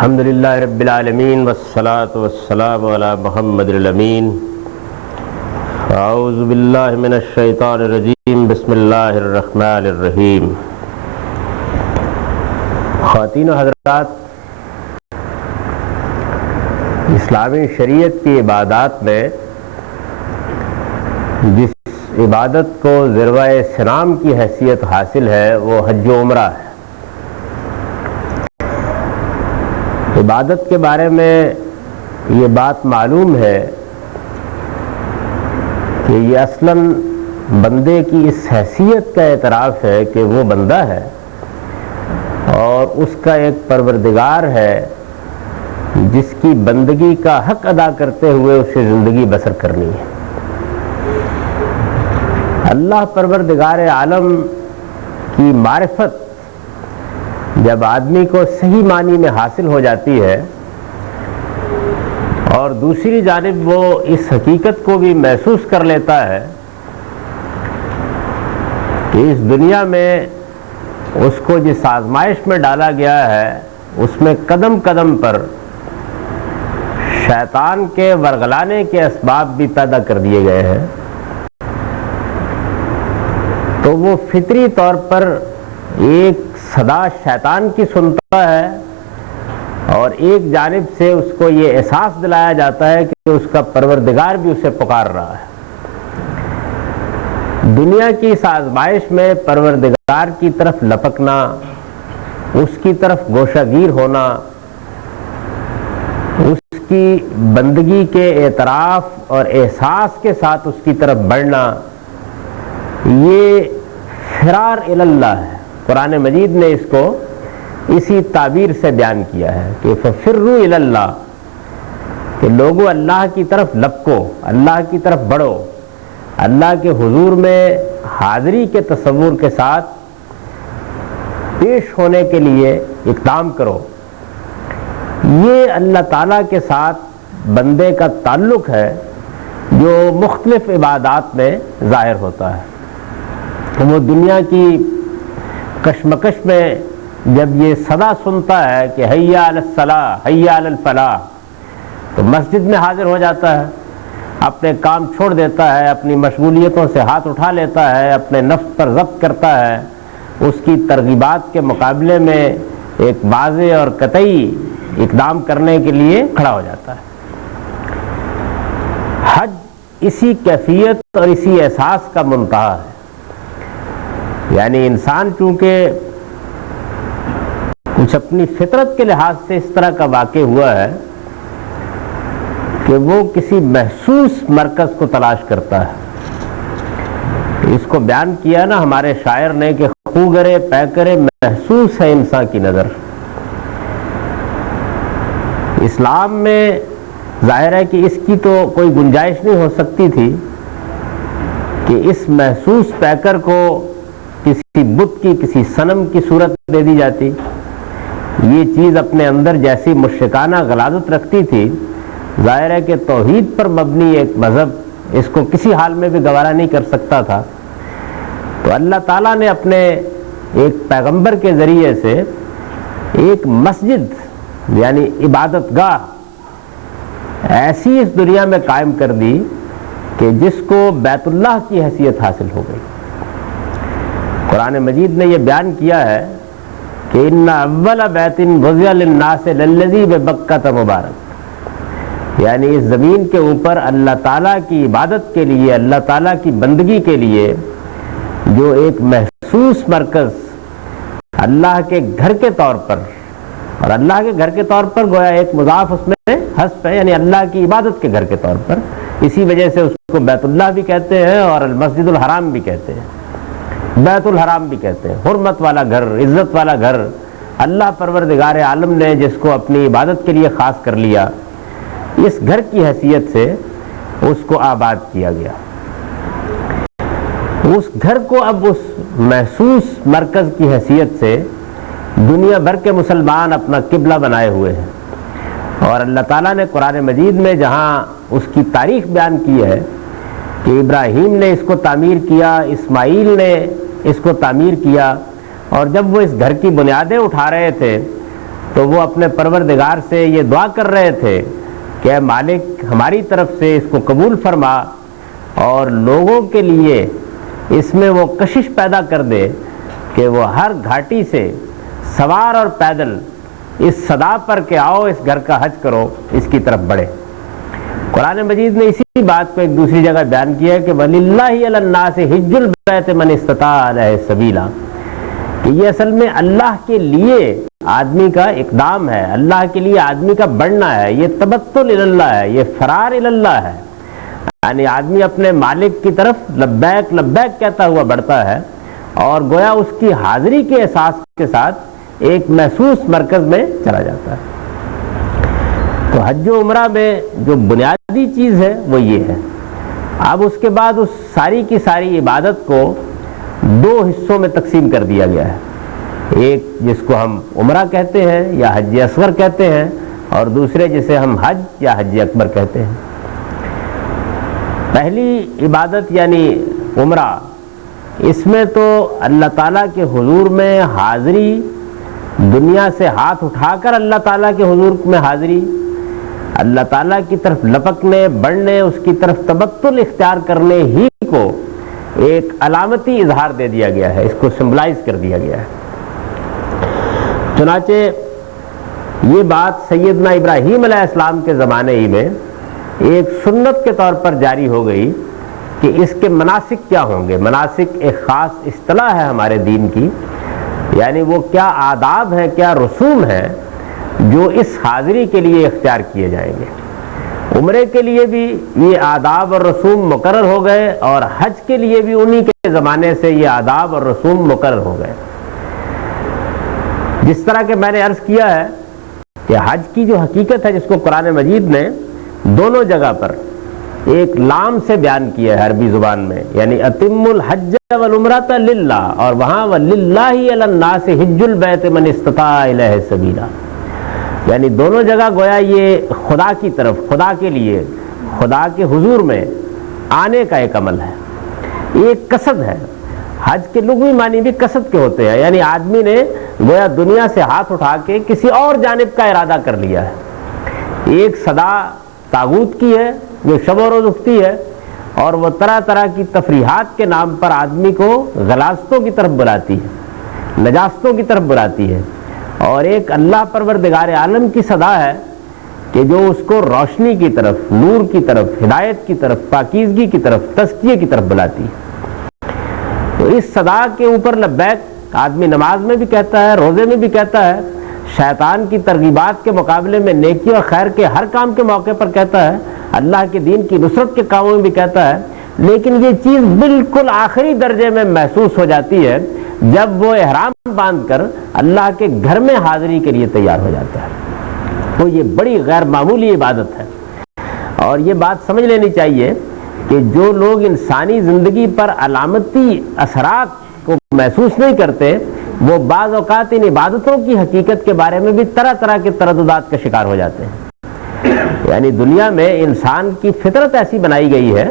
الحمدللہ رب العالمین والصلاة والسلام علی محمد الامین. اعوذ باللہ من الشیطان الرجیم. بسم اللہ الرحمن الرحیم. خواتین و حضرات، اسلامی شریعت کی عبادات میں جس عبادت کو ذروہ سنام کی حیثیت حاصل ہے وہ حج و عمرہ ہے. عبادت کے بارے میں یہ بات معلوم ہے کہ یہ اصلاً بندے کی اس حیثیت کا اعتراف ہے کہ وہ بندہ ہے اور اس کا ایک پروردگار ہے جس کی بندگی کا حق ادا کرتے ہوئے اسے زندگی بسر کرنی ہے. اللہ پروردگار عالم کی معرفت جب آدمی کو صحیح معنی میں حاصل ہو جاتی ہے اور دوسری جانب وہ اس حقیقت کو بھی محسوس کر لیتا ہے کہ اس دنیا میں اس کو جس آزمائش میں ڈالا گیا ہے اس میں قدم قدم پر شیطان کے ورغلانے کے اسباب بھی پیدا کر دیے گئے ہیں، تو وہ فطری طور پر ایک صدا شیطان کی سنتا ہے اور ایک جانب سے اس کو یہ احساس دلایا جاتا ہے کہ اس کا پروردگار بھی اسے پکار رہا ہے. دنیا کی اس آزمائش میں پروردگار کی طرف لپکنا، اس کی طرف گوشہ گیر ہونا، اس کی بندگی کے اعتراف اور احساس کے ساتھ اس کی طرف بڑھنا، یہ فرار الی اللہ ہے. قرآن مجید نے اس کو اسی تعبیر سے بیان کیا ہے کہ ففروا الی اللہ، کہ لوگو اللہ کی طرف لپکو، اللہ کی طرف بڑھو، اللہ کے حضور میں حاضری کے تصور کے ساتھ پیش ہونے کے لیے اقدام کرو. یہ اللہ تعالیٰ کے ساتھ بندے کا تعلق ہے جو مختلف عبادات میں ظاہر ہوتا ہے. وہ دنیا کی کشمکش میں جب یہ صدا سنتا ہے کہ حیا علی الصلاۃ حیا علی الفلاح، تو مسجد میں حاضر ہو جاتا ہے، اپنے کام چھوڑ دیتا ہے، اپنی مشغولیتوں سے ہاتھ اٹھا لیتا ہے، اپنے نفس پر ضبط کرتا ہے، اس کی ترغیبات کے مقابلے میں ایک واضح اور قطعی اقدام کرنے کے لیے کھڑا ہو جاتا ہے. حج اسی کیفیت اور اسی احساس کا منتہا ہے. یعنی انسان چونکہ کچھ اپنی فطرت کے لحاظ سے اس طرح کا واقع ہوا ہے کہ وہ کسی محسوس مرکز کو تلاش کرتا ہے. اس کو بیان کیا نا ہمارے شاعر نے کہ خو گرے پے کرے محسوس ہے انسان کی نظر. اسلام میں ظاہر ہے کہ اس کی تو کوئی گنجائش نہیں ہو سکتی تھی کہ اس محسوس پیکر کو کسی بت کی، کسی صنم کی صورت دے دی جاتی. یہ چیز اپنے اندر جیسی مشرکانہ غلاظت رکھتی تھی، ظاہر ہے کہ توحید پر مبنی ایک مذہب اس کو کسی حال میں بھی گوارا نہیں کر سکتا تھا. تو اللہ تعالیٰ نے اپنے ایک پیغمبر کے ذریعے سے ایک مسجد یعنی عبادت گاہ ایسی اس دنیا میں قائم کر دی کہ جس کو بیت اللہ کی حیثیت حاصل ہو گئی. قرآن مجید نے یہ بیان کیا ہے کہ ان اول بیت وضع للناس للذی ببکۃ مبارک، یعنی اس زمین کے اوپر اللہ تعالیٰ کی عبادت کے لیے، اللہ تعالیٰ کی بندگی کے لیے جو ایک محسوس مرکز اللہ کے گھر کے طور پر، اور اللہ کے گھر کے طور پر گویا ایک مضاف اس میں حذف ہے، یعنی اللہ کی عبادت کے گھر کے طور پر، اسی وجہ سے اس کو بیت اللہ بھی کہتے ہیں اور المسجد الحرام بھی کہتے ہیں، بیت الحرام بھی کہتے ہیں. حرمت والا گھر، عزت والا گھر. اللہ پروردگار عالم نے جس کو اپنی عبادت کے لیے خاص کر لیا، اس گھر کی حیثیت سے اس کو آباد کیا گیا. اس گھر کو اب اس محسوس مرکز کی حیثیت سے دنیا بھر کے مسلمان اپنا قبلہ بنائے ہوئے ہیں. اور اللہ تعالیٰ نے قرآن مجید میں جہاں اس کی تاریخ بیان کی ہے کہ ابراہیم نے اس کو تعمیر کیا، اسماعیل نے اس کو تعمیر کیا، اور جب وہ اس گھر کی بنیادیں اٹھا رہے تھے تو وہ اپنے پروردگار سے یہ دعا کر رہے تھے کہ اے مالک ہماری طرف سے اس کو قبول فرما اور لوگوں کے لیے اس میں وہ کشش پیدا کر دے کہ وہ ہر گھاٹی سے سوار اور پیدل اس صدا پر کہ آؤ اس گھر کا حج کرو اس کی طرف بڑھے۔ قرآن مجید نے اسی بات کو ایک دوسری جگہ بیان کیا ہے کہ وَلِلَّهِ عَلَى النَّاسِ حِجُّ الْبَيْتِ مَنِ اسْتَطَاعَ إِلَيْهِ سَبِيلًا، کہ یہ اصل میں اللہ کے لیے آدمی کا اقدام ہے، اللہ کے لیے آدمی کا بڑھنا ہے، یہ تبتل اللہ ہے، یہ فرار اللہ ہے، یعنی آدمی اپنے مالک کی طرف لبیک لبیک کہتا ہوا بڑھتا ہے اور گویا اس کی حاضری کے احساس کے ساتھ ایک محسوس مرکز میں چلا جاتا ہے۔ تو حج و عمرہ میں جو بنیادی چیز ہے وہ یہ ہے۔ اب اس کے بعد اس ساری کی ساری عبادت کو دو حصوں میں تقسیم کر دیا گیا ہے، ایک جس کو ہم عمرہ کہتے ہیں یا حج اصغر کہتے ہیں، اور دوسرے جسے ہم حج یا حج اکبر کہتے ہیں۔ پہلی عبادت یعنی عمرہ، اس میں تو اللہ تعالیٰ کے حضور میں حاضری، دنیا سے ہاتھ اٹھا کر اللہ تعالیٰ کے حضور میں حاضری، اللہ تعالیٰ کی طرف لپکنے بڑھنے، اس کی طرف تبتل اختیار کرنے ہی کو ایک علامتی اظہار دے دیا گیا ہے، اس کو سمبلائز کر دیا گیا ہے۔ چنانچہ یہ بات سیدنا ابراہیم علیہ السلام کے زمانے ہی میں ایک سنت کے طور پر جاری ہو گئی کہ اس کے مناسک کیا ہوں گے۔ مناسک ایک خاص اصطلاح ہے ہمارے دین کی، یعنی وہ کیا آداب ہیں، کیا رسوم ہیں جو اس حاضری کے لیے اختیار کیے جائیں گے۔ عمرے کے لیے بھی یہ آداب اور رسوم مقرر ہو گئے اور حج کے لیے بھی انہی کے زمانے سے یہ آداب اور رسوم مقرر ہو گئے۔ جس طرح کہ میں نے عرض کیا ہے کہ حج کی جو حقیقت ہے، جس کو قرآن مجید نے دونوں جگہ پر ایک لام سے بیان کیا ہے عربی زبان میں، یعنی اتم الحج والعمرۃ للہ، اور وہاں وَلِلَّهِ عَلَى النَّاسِ حِجُّ الْبَيْتِ مَنِ اسْتَطَاعَ إِلَيْهِ سَبِيلًا، یعنی دونوں جگہ گویا یہ خدا کی طرف، خدا کے لیے، خدا کے حضور میں آنے کا ایک عمل ہے، ایک قصد ہے۔ حج کے لغوی معنی بھی قصد کے ہوتے ہیں، یعنی آدمی نے گویا دنیا سے ہاتھ اٹھا کے کسی اور جانب کا ارادہ کر لیا ہے۔ ایک صدا طاغوت کی ہے جو شب و روز اٹھتی ہے اور وہ طرح طرح کی تفریحات کے نام پر آدمی کو غلاظتوں کی طرف بلاتی ہے، نجاستوں کی طرف بلاتی ہے، اور ایک اللہ پروردگار عالم کی صدا ہے کہ جو اس کو روشنی کی طرف، نور کی طرف، ہدایت کی طرف، پاکیزگی کی طرف، تزکیے کی طرف بلاتی ہے۔ تو اس صدا کے اوپر لبیک آدمی نماز میں بھی کہتا ہے، روزے میں بھی کہتا ہے، شیطان کی ترغیبات کے مقابلے میں نیکی اور خیر کے ہر کام کے موقع پر کہتا ہے، اللہ کے دین کی نصرت کے کاموں میں بھی کہتا ہے، لیکن یہ چیز بالکل آخری درجے میں محسوس ہو جاتی ہے جب وہ احرام باندھ کر اللہ کے گھر میں حاضری کے لیے تیار ہو جاتا ہے۔ تو یہ بڑی غیر معمولی عبادت ہے، اور یہ بات سمجھ لینی چاہیے کہ جو لوگ انسانی زندگی پر علامتی اثرات کو محسوس نہیں کرتے، وہ بعض اوقات ان عبادتوں کی حقیقت کے بارے میں بھی طرح طرح کے ترددات کا شکار ہو جاتے ہیں۔ یعنی دنیا میں انسان کی فطرت ایسی بنائی گئی ہے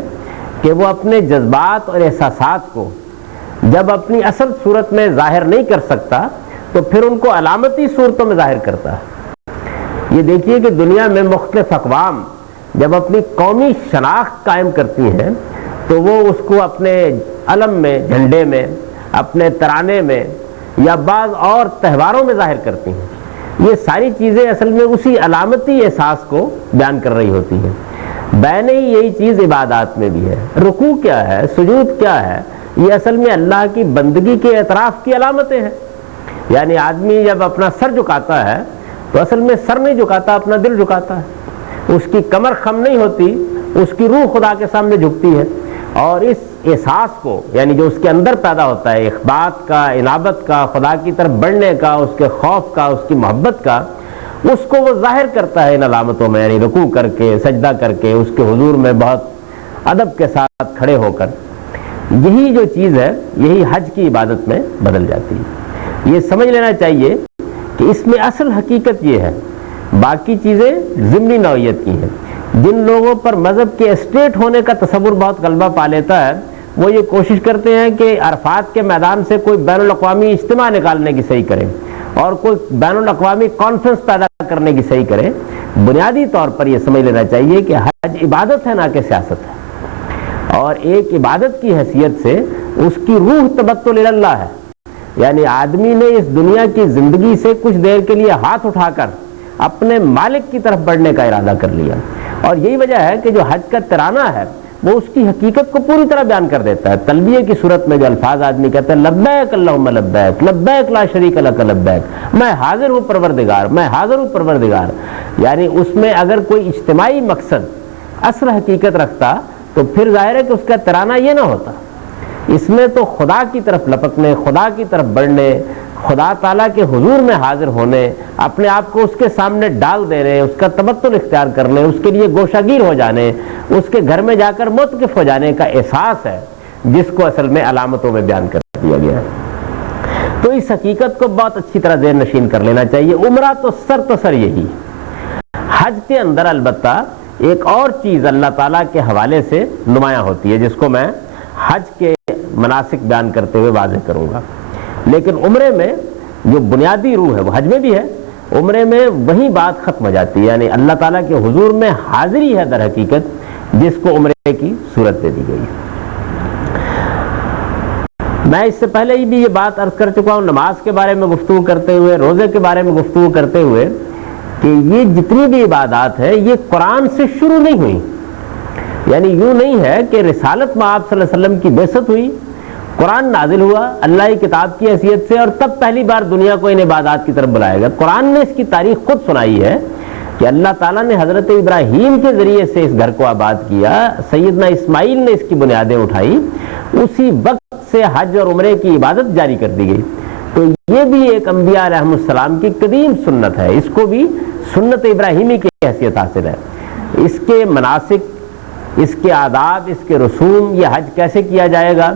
کہ وہ اپنے جذبات اور احساسات کو جب اپنی اصل صورت میں ظاہر نہیں کر سکتا تو پھر ان کو علامتی صورتوں میں ظاہر کرتا ہے۔ یہ دیکھیے کہ دنیا میں مختلف اقوام جب اپنی قومی شناخت قائم کرتی ہیں تو وہ اس کو اپنے علم میں، جھنڈے میں، اپنے ترانے میں یا بعض اور تہواروں میں ظاہر کرتی ہیں۔ یہ ساری چیزیں اصل میں اسی علامتی احساس کو بیان کر رہی ہوتی ہیں۔ بین ہی یہی چیز عبادات میں بھی ہے۔ رکوع کیا ہے، سجود کیا ہے، یہ اصل میں اللہ کی بندگی کے اعتراف کی علامتیں ہیں۔ یعنی آدمی جب اپنا سر جھکاتا ہے تو اصل میں سر نہیں جھکاتا، اپنا دل جھکاتا ہے، اس کی کمر خم نہیں ہوتی، اس کی روح خدا کے سامنے جھکتی ہے، اور اس احساس کو یعنی جو اس کے اندر پیدا ہوتا ہے، اخبات کا، انابت کا، خدا کی طرف بڑھنے کا، اس کے خوف کا، اس کی محبت کا، اس کو وہ ظاہر کرتا ہے ان علامتوں میں، یعنی رکوع کر کے، سجدہ کر کے، اس کے حضور میں بہت ادب کے ساتھ کھڑے ہو کر۔ یہی جو چیز ہے یہی حج کی عبادت میں بدل جاتی ہے۔ یہ سمجھ لینا چاہیے کہ اس میں اصل حقیقت یہ ہے، باقی چیزیں ضمنی نوعیت کی ہیں۔ جن لوگوں پر مذہب کے اسٹیٹ ہونے کا تصور بہت غلبہ پا لیتا ہے، وہ یہ کوشش کرتے ہیں کہ عرفات کے میدان سے کوئی بین الاقوامی اجتماع نکالنے کی صحیح کریں، اور کوئی بین الاقوامی کانفرنس پیدا کرنے کی صحیح کرے، بنیادی طور پر یہ سمجھ لینا چاہیے کہ حج عبادت ہے نہ کہ سیاست ہے، اور ایک عبادت کی حیثیت سے اس کی روح تبتل اللہ ہے، یعنی آدمی نے اس دنیا کی زندگی سے کچھ دیر کے لیے ہاتھ اٹھا کر اپنے مالک کی طرف بڑھنے کا ارادہ کر لیا، اور یہی وجہ ہے کہ جو حج کا ترانہ ہے وہ اس کی حقیقت کو پوری طرح بیان کر دیتا ہے۔ تلبیہ کی صورت میں جو الفاظ آدمی کہتا ہے لبیک اللہم لبیک لبیک لا شریک لک لبیک، میں حاضر ہوں پروردگار، میں حاضر ہوں پروردگار، یعنی اس میں اگر کوئی اجتماعی مقصد اصل حقیقت رکھتا تو پھر ظاہر ہے کہ اس کا ترانہ یہ نہ ہوتا۔ اس میں تو خدا کی طرف لپکنے، خدا کی طرف بڑھنے، خدا تعالیٰ کے حضور میں حاضر ہونے، اپنے آپ کو اس کے سامنے ڈال دینے، اس کا تبتل اختیار کرنے، اس کے لیے گوشہ گیر ہو جانے، اس کے گھر میں جا کر متکف ہو جانے کا احساس ہے، جس کو اصل میں علامتوں میں بیان کر دیا گیا ہے۔ تو اس حقیقت کو بہت اچھی طرح ذہن نشین کر لینا چاہیے۔ عمرہ تو سر یہی، حج کے اندر البتہ ایک اور چیز اللہ تعالیٰ کے حوالے سے نمایاں ہوتی ہے، جس کو میں حج کے مناسک بیان کرتے ہوئے واضح کروں گا، لیکن عمرے میں جو بنیادی روح ہے وہ حج میں بھی ہے، عمرے میں وہی بات ختم ہو جاتی ہے، یعنی اللہ تعالیٰ کے حضور میں حاضری ہے در حقیقت، جس کو عمرے کی صورت دے دی گئی۔ میں اس سے پہلے ہی بھی یہ بات عرض کر چکا ہوں نماز کے بارے میں گفتگو کرتے ہوئے، روزے کے بارے میں گفتگو کرتے ہوئے، کہ یہ جتنی بھی عبادات ہیں یہ قرآن سے شروع نہیں ہوئی، یعنی یوں نہیں ہے کہ رسالت میں آپ صلی اللہ علیہ وسلم کی بعثت ہوئی، قرآن نازل ہوا اللہ کی کتاب کی حیثیت سے، اور تب پہلی بار دنیا کو ان عبادات کی طرف بلایا گیا۔ قرآن نے اس کی تاریخ خود سنائی ہے کہ اللہ تعالیٰ نے حضرت ابراہیم کے ذریعے سے اس گھر کو آباد کیا، سیدنا اسماعیل نے اس کی بنیادیں اٹھائی، اسی وقت سے حج اور عمرے کی عبادت جاری کر دی گئی۔ تو یہ بھی ایک انبیاء علیہ السلام کی قدیم سنت ہے، اس کو بھی سنت ابراہیمی کی حیثیت حاصل ہے۔ اس کے مناسک، اس کے آداب، اس کے رسوم، یہ حج کیسے کیا جائے گا،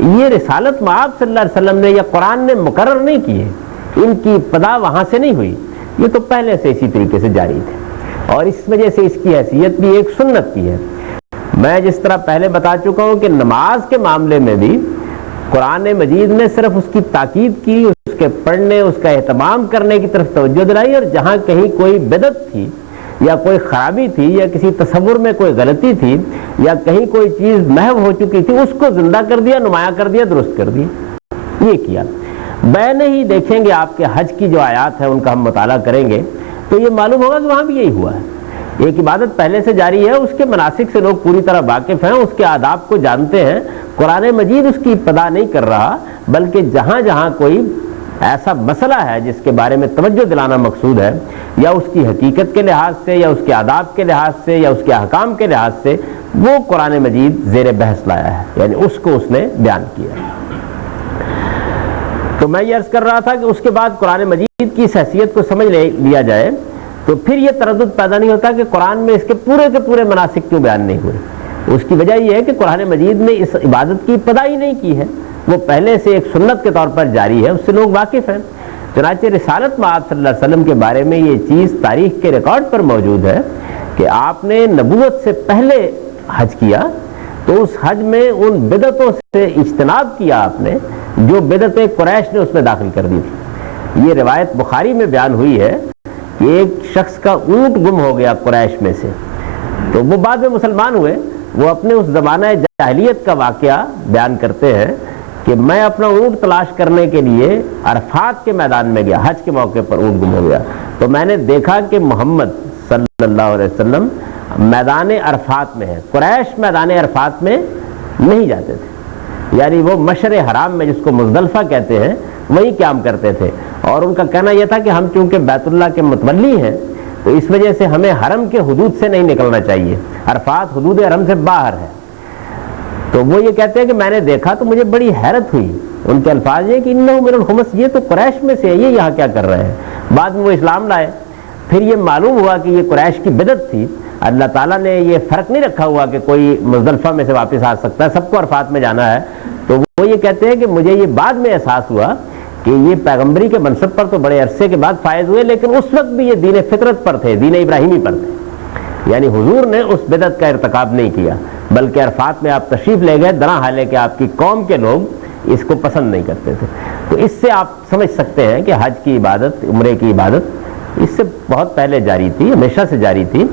یہ رسالت مآب صلی اللہ علیہ وسلم نے یا قرآن نے مقرر نہیں کیے، ان کی ابتدا وہاں سے نہیں ہوئی، یہ تو پہلے سے اسی طریقے سے جاری تھے، اور اس وجہ سے اس کی حیثیت بھی ایک سنت کی ہے۔ میں جس طرح پہلے بتا چکا ہوں کہ نماز کے معاملے میں بھی قرآن مجید نے صرف اس کی تاکید کی، اس کے پڑھنے، اس کا اہتمام کرنے کی طرف توجہ دلائی، اور جہاں کہیں کوئی بدعت تھی یا کوئی خرابی تھی یا کسی تصور میں کوئی غلطی تھی یا کہیں کوئی چیز محو ہو چکی تھی، اس کو زندہ کر دیا، نمایاں کر دیا، درست کر دیا، یہ کیا۔ بین ہی دیکھیں گے آپ کے حج کی جو آیات ہیں ان کا ہم مطالعہ کریں گے تو یہ معلوم ہوگا کہ وہاں بھی یہی ہوا ہے۔ ایک عبادت پہلے سے جاری ہے، اس کے مناسک سے لوگ پوری طرح واقف ہیں، اس کے آداب کو جانتے ہیں، قرآن مجید اس کی ابتدا نہیں کر رہا، بلکہ جہاں جہاں کوئی ایسا مسئلہ ہے جس کے بارے میں توجہ دلانا مقصود ہے، یا اس کی حقیقت کے لحاظ سے یا اس کے آداب کے لحاظ سے یا اس کے احکام کے لحاظ سے، وہ قرآن مجید زیر بحث لایا ہے، یعنی اس کو اس نے بیان کیا۔ تو میں یہ عرض کر رہا تھا کہ اس کے بعد قرآن مجید کی اس حیثیت کو سمجھ لیا جائے تو پھر یہ تردد پیدا نہیں ہوتا کہ قرآن میں اس کے پورے مناسک کیوں بیان نہیں ہوئے۔ اس کی وجہ یہ ہے کہ قرآن مجید نے اس عبادت کی ابتدا ہی نہیں کی ہے، وہ پہلے سے ایک سنت کے طور پر جاری ہے، اس سے لوگ واقف ہیں۔ چنانچہ رسالت میں آپ صلی اللہ علیہ وسلم کے بارے میں یہ چیز تاریخ کے ریکارڈ پر موجود ہے کہ آپ نے نبوت سے پہلے حج کیا، تو اس حج میں ان بدعتوں سے اجتناب کیا آپ نے جو بدعتیں قریش نے اس میں داخل کر دی تھی۔ یہ روایت بخاری میں بیان ہوئی ہے کہ ایک شخص کا اونٹ گم ہو گیا قریش میں سے، تو وہ بعد میں مسلمان ہوئے، وہ اپنے اس زمانہ جاہلیت کا واقعہ بیان کرتے ہیں کہ میں اپنا اونٹ تلاش کرنے کے لیے عرفات کے میدان میں گیا، حج کے موقع پر اونٹ گم ہو گیا، تو میں نے دیکھا کہ محمد صلی اللہ علیہ وسلم میدان عرفات میں ہے، قریش میدان عرفات میں نہیں جاتے تھے، یعنی وہ مشعر حرام میں جس کو مزدلفہ کہتے ہیں وہیں قیام کرتے تھے، اور ان کا کہنا یہ تھا کہ ہم چونکہ بیت اللہ کے متولی ہیں تو اس وجہ سے ہمیں حرم کے حدود سے نہیں نکلنا چاہیے، عرفات حدود حرم سے باہر ہے۔ تو وہ یہ کہتے ہیں کہ میں نے دیکھا تو مجھے بڑی حیرت ہوئی، ان کے الفاظ یہ کہ انہو من الخمس، یہ تو قریش میں سے ہے، یہ یہاں کیا کر رہے ہیں۔ بعد میں وہ اسلام لائے، پھر یہ معلوم ہوا کہ یہ قریش کی بدعت تھی، اللہ تعالیٰ نے یہ فرق نہیں رکھا ہوا کہ کوئی مزدلفہ میں سے واپس آ سکتا ہے، سب کو عرفات میں جانا ہے۔ تو وہ یہ کہتے ہیں کہ مجھے یہ بعد میں احساس ہوا کہ یہ پیغمبری کے منصب پر تو بڑے عرصے کے بعد فائز ہوئے، لیکن اس وقت بھی یہ دین فطرت پر تھے، دین ابراہیمی پر تھے، یعنی حضور نے اس بدعت کا ارتکاب نہیں کیا، بلکہ عرفات میں آپ تشریف لے گئے، درا حالے کہ آپ کی قوم کے لوگ اس کو پسند نہیں کرتے تھے۔ تو اس سے آپ سمجھ سکتے ہیں کہ حج کی عبادت، عمرے کی عبادت اس سے بہت پہلے جاری تھی، ہمیشہ سے جاری تھی،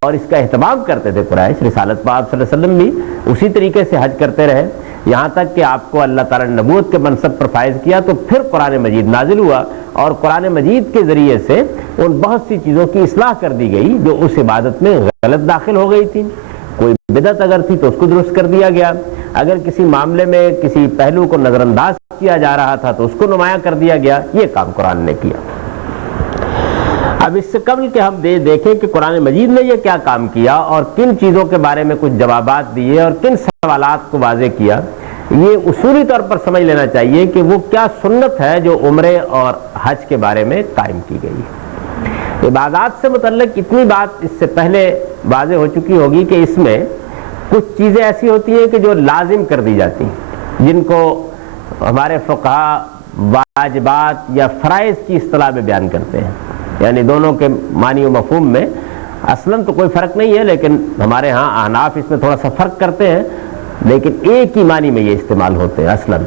اور اس کا اہتمام کرتے تھے قریش۔ رسالت پاک صلی اللہ علیہ وسلم بھی اسی طریقے سے حج کرتے رہے، یہاں تک کہ آپ کو اللہ تعالیٰ نے نبوت کے منصب پر فائز کیا تو پھر قرآن مجید نازل ہوا، اور قرآن مجید کے ذریعے سے ان بہت سی چیزوں کی اصلاح کر دی گئی جو اس عبادت میں غلط داخل ہو گئی تھی۔ کوئی بدعت اگر تھی تو اس کو درست کر دیا گیا، اگر کسی معاملے میں کسی پہلو کو نظر انداز کیا جا رہا تھا تو اس کو نمایاں کر دیا گیا۔ یہ کام قرآن نے کیا۔ اب اس سے قبل کہ ہم دیکھیں کہ قرآن مجید نے یہ کیا کام کیا اور کن چیزوں کے بارے میں کچھ جوابات دیے اور کن سوالات کو واضح کیا، یہ اصولی طور پر سمجھ لینا چاہیے کہ وہ کیا سنت ہے جو عمرے اور حج کے بارے میں قائم کی گئی ہے۔ عبادات سے متعلق اتنی بات اس سے پہلے واضح ہو چکی ہوگی کہ اس میں کچھ چیزیں ایسی ہوتی ہیں کہ جو لازم کر دی جاتی ہیں، جن کو ہمارے فقہا واجبات یا فرائض کی اصطلاح میں بیان کرتے ہیں، یعنی دونوں کے معنی و مفہوم میں اصلاً تو کوئی فرق نہیں ہے، لیکن ہمارے ہاں احناف اس میں تھوڑا سا فرق کرتے ہیں، لیکن ایک ہی معنی میں یہ استعمال ہوتے ہیں اصلاً۔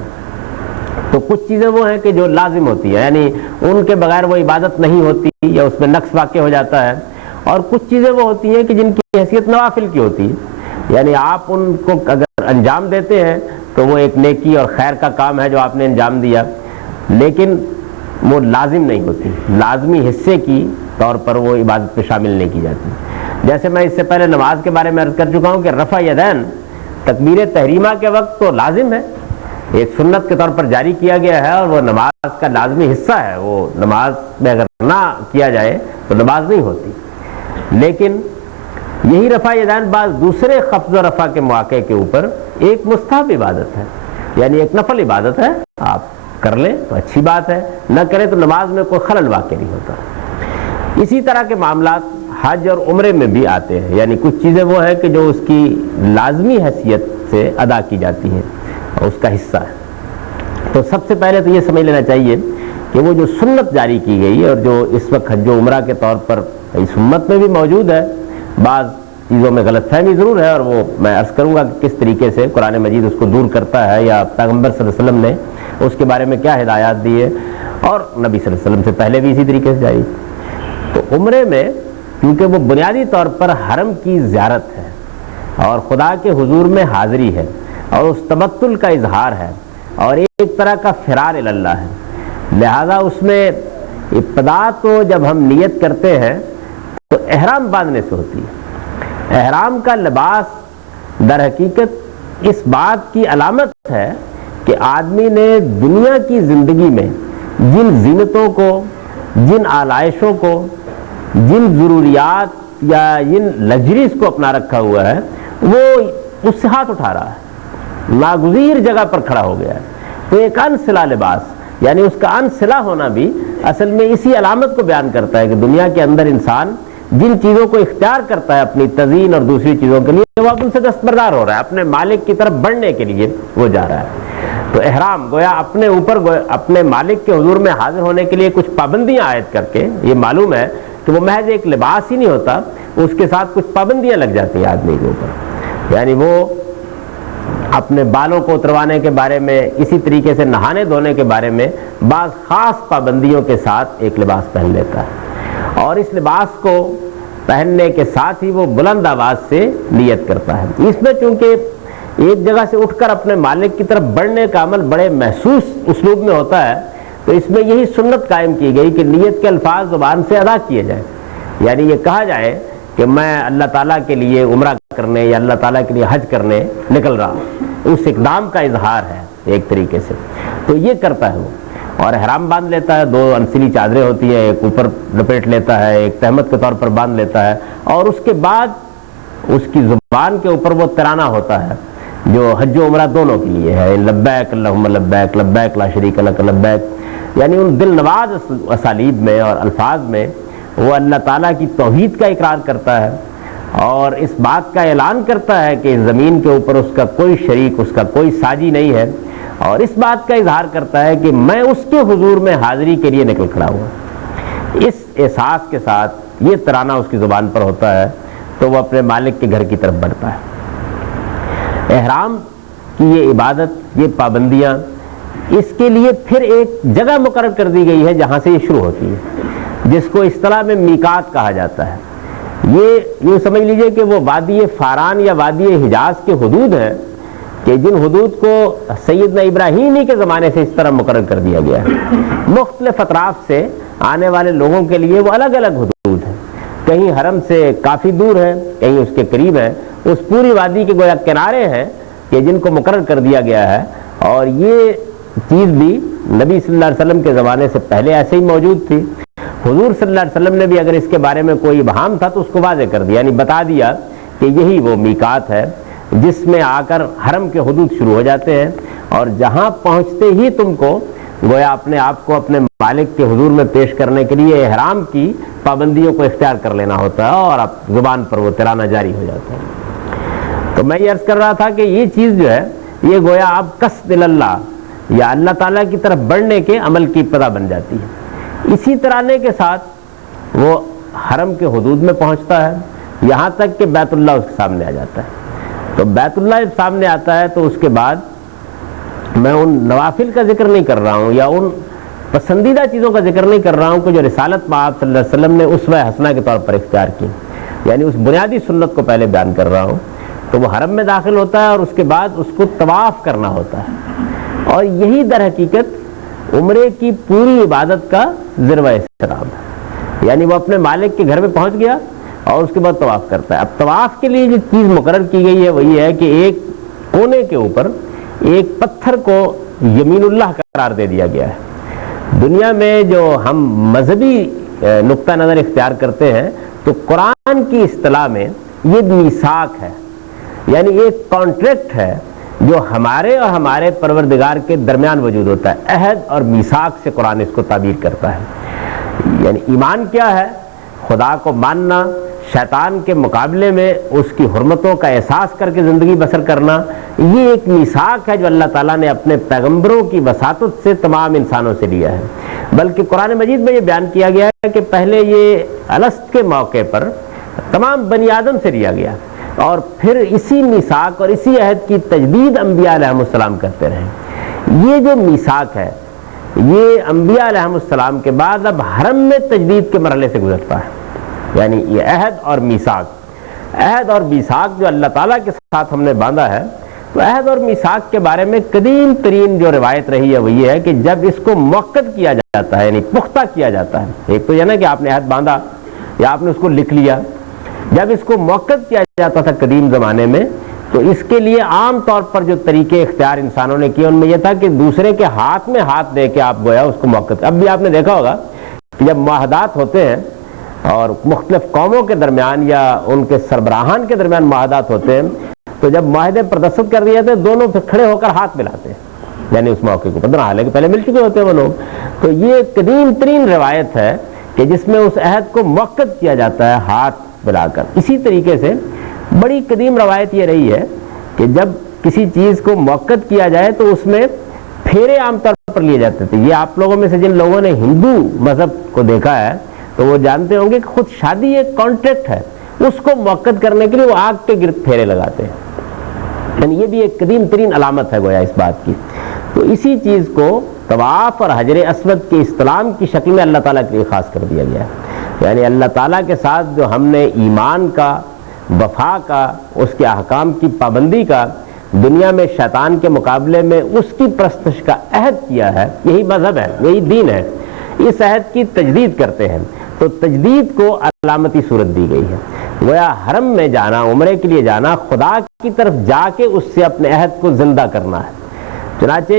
تو کچھ چیزیں وہ ہیں کہ جو لازم ہوتی ہیں، یعنی ان کے بغیر وہ عبادت نہیں ہوتی یا اس میں نقص واقع ہو جاتا ہے، اور کچھ چیزیں وہ ہوتی ہیں کہ جن کی حیثیت نوافل کی ہوتی ہے، یعنی آپ ان کو اگر انجام دیتے ہیں تو وہ ایک نیکی اور خیر کا کام ہے جو آپ نے انجام دیا، لیکن وہ لازم نہیں ہوتی، لازمی حصے کی طور پر وہ عبادت میں شامل نہیں کی جاتی۔ جیسے میں اس سے پہلے نماز کے بارے میں عرض کر چکا ہوں کہ رفع یدین تکبیر تحریمہ کے وقت تو لازم ہے، ایک سنت کے طور پر جاری کیا گیا ہے، اور وہ نماز کا لازمی حصہ ہے، وہ نماز میں اگر نہ کیا جائے تو نماز نہیں ہوتی۔ لیکن یہی رفع یدین بعض دوسرے خفض و رفع کے مواقع کے اوپر ایک مستحب عبادت ہے، یعنی ایک نفل عبادت ہے، آپ کر لیں تو اچھی بات ہے، نہ کریں تو نماز میں کوئی خلل واقع نہیں ہوتا۔ اسی طرح کے معاملات حج اور عمرے میں بھی آتے ہیں، یعنی کچھ چیزیں وہ ہیں کہ جو اس کی لازمی حیثیت سے ادا کی جاتی ہیں اور اس کا حصہ ہے۔ تو سب سے پہلے تو یہ سمجھ لینا چاہیے کہ وہ جو سنت جاری کی گئی اور جو اس وقت حج و عمرہ کے طور پر اس امت میں بھی موجود ہے، بعض چیزوں میں غلط فہمی ضرور ہے، اور وہ میں عرض کروں گا کہ کس طریقے سے قرآن مجید اس کو دور کرتا ہے، یا پیغمبر صلی اللہ علیہ وسلم نے اس کے بارے میں کیا ہدایات دی ہے، اور نبی صلی اللہ علیہ وسلم سے پہلے بھی اسی طریقے سے جاری۔ تو عمرے میں کیونکہ وہ بنیادی طور پر حرم کی زیارت ہے اور خدا کے حضور میں حاضری ہے اور اس تبتل کا اظہار ہے اور ایک طرح کا فرار الی اللہ ہے، لہذا اس میں ابتدا تو جب ہم نیت کرتے ہیں تو احرام باندھنے سے ہوتی ہے۔ احرام کا لباس در حقیقت اس بات کی علامت ہے کہ آدمی نے دنیا کی زندگی میں جن زینتوں کو، جن آلائشوں کو، جن ضروریات یا جن لگژریز کو اپنا رکھا ہوا ہے وہ اس سے ہاتھ اٹھا رہا ہے، ناگزیر جگہ پر کھڑا ہو گیا ہے۔ تو ایک انصلا لباس، یعنی اس کا انصلا ہونا بھی اصل میں اسی علامت کو بیان کرتا ہے کہ دنیا کے اندر انسان جن چیزوں کو اختیار کرتا ہے اپنی تزئین اور دوسری چیزوں کے لیے، وہ اب ان سے دستبردار ہو رہا ہے، اپنے مالک کی طرف بڑھنے کے لیے وہ جا رہا ہے۔ تو احرام گویا اپنے اوپر اپنے مالک کے حضور میں حاضر ہونے کے لیے کچھ پابندیاں عائد کر کے، یہ معلوم ہے کہ وہ محض ایک لباس ہی نہیں ہوتا، اس کے ساتھ کچھ پابندیاں لگ جاتی ہیں آدمی کے اوپر، یعنی وہ اپنے بالوں کو اتروانے کے بارے میں، اسی طریقے سے نہانے دھونے کے بارے میں بعض خاص پابندیوں کے ساتھ ایک لباس پہن لیتا ہے، اور اس لباس کو پہننے کے ساتھ ہی وہ بلند آواز سے نیت کرتا ہے۔ اس میں چونکہ ایک جگہ سے اٹھ کر اپنے مالک کی طرف بڑھنے کا عمل بڑے محسوس اسلوب میں ہوتا ہے، تو اس میں یہی سنت قائم کی گئی کہ نیت کے الفاظ زبان سے ادا کیے جائیں، یعنی یہ کہا جائے کہ میں اللہ تعالیٰ کے لیے عمرہ کرنے یا اللہ تعالیٰ کے لیے حج کرنے نکل رہا ہوں، اس اقدام کا اظہار ہے ایک طریقے سے۔ تو یہ کرتا ہے وہ، اور احرام باندھ لیتا ہے، 2 انسلی چادریں ہوتی ہیں، ایک اوپر لپیٹ لیتا ہے، ایک تہمت کے طور پر باندھ لیتا ہے، اور اس کے بعد اس کی زبان کے اوپر وہ ترانہ ہوتا ہے جو حج و عمرہ دونوں کے لیے ہے، لبیک اللہم لبیک لبیک لا شریک لک لبیک، یعنی ان دل نواز اسالیب میں اور الفاظ میں وہ اللہ تعالیٰ کی توحید کا اقرار کرتا ہے اور اس بات کا اعلان کرتا ہے کہ اس زمین کے اوپر اس کا کوئی شریک، اس کا کوئی ساجی نہیں ہے، اور اس بات کا اظہار کرتا ہے کہ میں اس کے حضور میں حاضری کے لیے نکل کھڑا ہوں۔ اس احساس کے ساتھ یہ ترانہ اس کی زبان پر ہوتا ہے تو وہ اپنے مالک کے گھر کی طرف بڑھتا ہے۔ احرام کی یہ عبادت، یہ پابندیاں اس کے لیے پھر ایک جگہ مقرر کر دی گئی ہے جہاں سے یہ شروع ہوتی ہے، جس کو اصطلاح میں میقات کہا جاتا ہے۔ یہ یوں سمجھ لیجئے کہ وہ وادی فاران یا وادی حجاز کے حدود ہیں کہ جن حدود کو سیدنا ابراہیم ہی کے زمانے سے اس طرح مقرر کر دیا گیا ہے۔ مختلف اطراف سے آنے والے لوگوں کے لیے وہ الگ الگ حدود ہیں، کہیں حرم سے کافی دور ہیں، کہیں اس کے قریب ہیں، اس پوری وادی کے گویا کنارے ہیں کہ جن کو مقرر کر دیا گیا ہے۔ اور یہ چیز بھی نبی صلی اللہ علیہ وسلم کے زمانے سے پہلے ایسے ہی موجود تھی۔ حضور صلی اللہ علیہ وسلم نے بھی اگر اس کے بارے میں کوئی ابہام تھا تو اس کو واضح کر دیا، یعنی بتا دیا کہ یہی وہ میقات ہے جس میں آ کر حرم کے حدود شروع ہو جاتے ہیں، اور جہاں پہنچتے ہی تم کو گویا اپنے آپ کو اپنے مالک کے حضور میں پیش کرنے کے لیے احرام کی پابندیوں کو اختیار کر لینا ہوتا ہے، اور اب زبان پر وہ ترانا جاری ہو جاتا ہے۔ تو میں یہ عرض کر رہا تھا کہ یہ چیز جو ہے یہ گویا اب قصد اللہ یا اللہ تعالیٰ کی طرف بڑھنے کے عمل کی ابتدا بن جاتی ہے۔ اسی ترانے کے ساتھ وہ حرم کے حدود میں پہنچتا ہے، یہاں تک کہ بیت اللہ اس کے سامنے آ جاتا ہے۔ تو بیت اللہ جب سامنے آتا ہے تو اس کے بعد میں ان نوافل کا ذکر نہیں کر رہا ہوں یا ان پسندیدہ چیزوں کا ذکر نہیں کر رہا ہوں کہ جو رسالت میں آپ صلی اللہ علیہ وسلم نے اسوہ حسنہ کے طور پر اختیار کی، یعنی اس بنیادی سنت کو پہلے بیان کر رہا ہوں۔ تو وہ حرم میں داخل ہوتا ہے اور اس کے بعد اس کو طواف کرنا ہوتا ہے، اور یہی در حقیقت عمرے کی پوری عبادت کا ذروہ احترام ہے، یعنی وہ اپنے مالک کے گھر میں پہنچ گیا اور اس کے بعد طواف کرتا ہے۔ اب طواف کے لیے جو چیز مقرر کی گئی ہے وہ یہ ہے کہ ایک کونے کے اوپر ایک پتھر کو یمین اللہ قرار دے دیا گیا ہے۔ دنیا میں جو ہم مذہبی نقطہ نظر اختیار کرتے ہیں تو قرآن کی اصطلاح میں یہ میثاق ہے، یعنی ایک کانٹریکٹ ہے جو ہمارے اور ہمارے پروردگار کے درمیان وجود ہوتا ہے۔ عہد اور میثاق سے قرآن اس کو تعبیر کرتا ہے۔ یعنی ایمان کیا ہے؟ خدا کو ماننا، شیطان کے مقابلے میں اس کی حرمتوں کا احساس کر کے زندگی بسر کرنا، یہ ایک میثاق ہے جو اللہ تعالیٰ نے اپنے پیغمبروں کی وساطت سے تمام انسانوں سے لیا ہے۔ بلکہ قرآن مجید میں یہ بیان کیا گیا ہے کہ پہلے یہ الست کے موقع پر تمام بنی آدم سے لیا گیا، اور پھر اسی میثاق اور اسی عہد کی تجدید انبیاء علیہ السلام کرتے رہے۔ یہ جو میثاق ہے یہ انبیاء علیہ السلام کے بعد اب حرم میں تجدید کے مرحلے سے گزرتا ہے، یعنی یہ عہد اور میثاق جو اللہ تعالیٰ کے ساتھ ہم نے باندھا ہے۔ تو عہد اور میثاق کے بارے میں قدیم ترین جو روایت رہی ہے وہ یہ ہے کہ جب اس کو موقت کیا جاتا ہے، یعنی پختہ کیا جاتا ہے، ایک تو یہ نا کہ آپ نے عہد باندھا یا آپ نے اس کو لکھ لیا، جب اس کو موقت کیا جاتا تھا قدیم زمانے میں تو اس کے لیے عام طور پر جو طریقے اختیار انسانوں نے کیے ان میں یہ تھا کہ دوسرے کے ہاتھ میں ہاتھ دے کے آپ گویا اس کو موقت۔ اب بھی آپ نے دیکھا ہوگا کہ جب معاہدات ہوتے ہیں اور مختلف قوموں کے درمیان یا ان کے سربراہان کے درمیان معاہدات ہوتے ہیں تو جب معاہدے پر دستخط کر دیے تھے دونوں پھر کھڑے ہو کر ہاتھ ملاتے ہیں، یعنی اس موقع کو پتہ، حالانکہ پہلے مل چکے ہوتے ہیں وہ لوگ۔ تو یہ قدیم ترین روایت ہے کہ جس میں اس عہد کو موقت کیا جاتا ہے ہاتھ ملا کر۔ اسی طریقے سے بڑی قدیم روایت یہ رہی ہے کہ جب کسی چیز کو موقت کیا جائے تو اس میں پھیرے عام طور پر لیے جاتے تھے۔ یہ آپ لوگوں میں سے جن لوگوں نے ہندو مذہب کو دیکھا ہے تو وہ جانتے ہوں گے کہ خود شادی ایک کانٹریکٹ ہے، اس کو موقت کرنے کے لیے وہ آگ کے گرد پھیرے لگاتے ہیں، یعنی یہ بھی ایک قدیم ترین علامت ہے گویا اس بات کی۔ تو اسی چیز کو طواف اور حجر اسود کے استلام کی شکل میں اللہ تعالیٰ کے لیے خاص کر دیا گیا ہے، یعنی اللہ تعالیٰ کے ساتھ جو ہم نے ایمان کا، وفا کا، اس کے احکام کی پابندی کا، دنیا میں شیطان کے مقابلے میں اس کی پرستش کا عہد کیا ہے، یہی مذہب ہے، یہی دین ہے، اس عہد کی تجدید کرتے ہیں۔ تو تجدید کو علامتی صورت دی گئی ہے، گویا حرم میں جانا، عمرے کے لیے جانا، خدا کی طرف جا کے اس سے اپنے عہد کو زندہ کرنا ہے۔ چنانچہ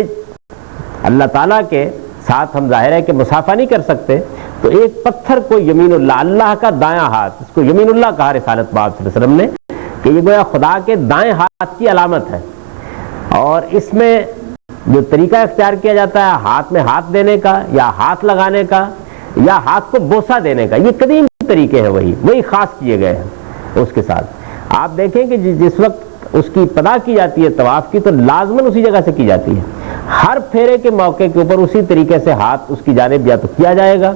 اللہ تعالیٰ کے ساتھ ہم ظاہر ہے کہ مصافحہ نہیں کر سکتے، تو ایک پتھر کو یمین اللہ، اللہ کا دایاں ہاتھ، اس کو یمین اللہ کہا رسالت پاک صلی اللہ علیہ وسلم نے کہ یہ گویا خدا کے دائیں ہاتھ کی علامت ہے، اور اس میں جو طریقہ اختیار کیا جاتا ہے ہاتھ میں ہاتھ دینے کا یا ہاتھ لگانے کا یا ہاتھ کو بوسہ دینے کا، یہ قدیم طریقے ہیں، وہی خاص کیے گئے ہیں اس کے ساتھ۔ آپ دیکھیں کہ جس وقت اس کی ابتدا کی جاتی ہے طواف کی تو لازماً اسی جگہ سے کی جاتی ہے، ہر پھیرے کے موقع کے اوپر اسی طریقے سے ہاتھ اس کی جانب یا تو کیا جائے گا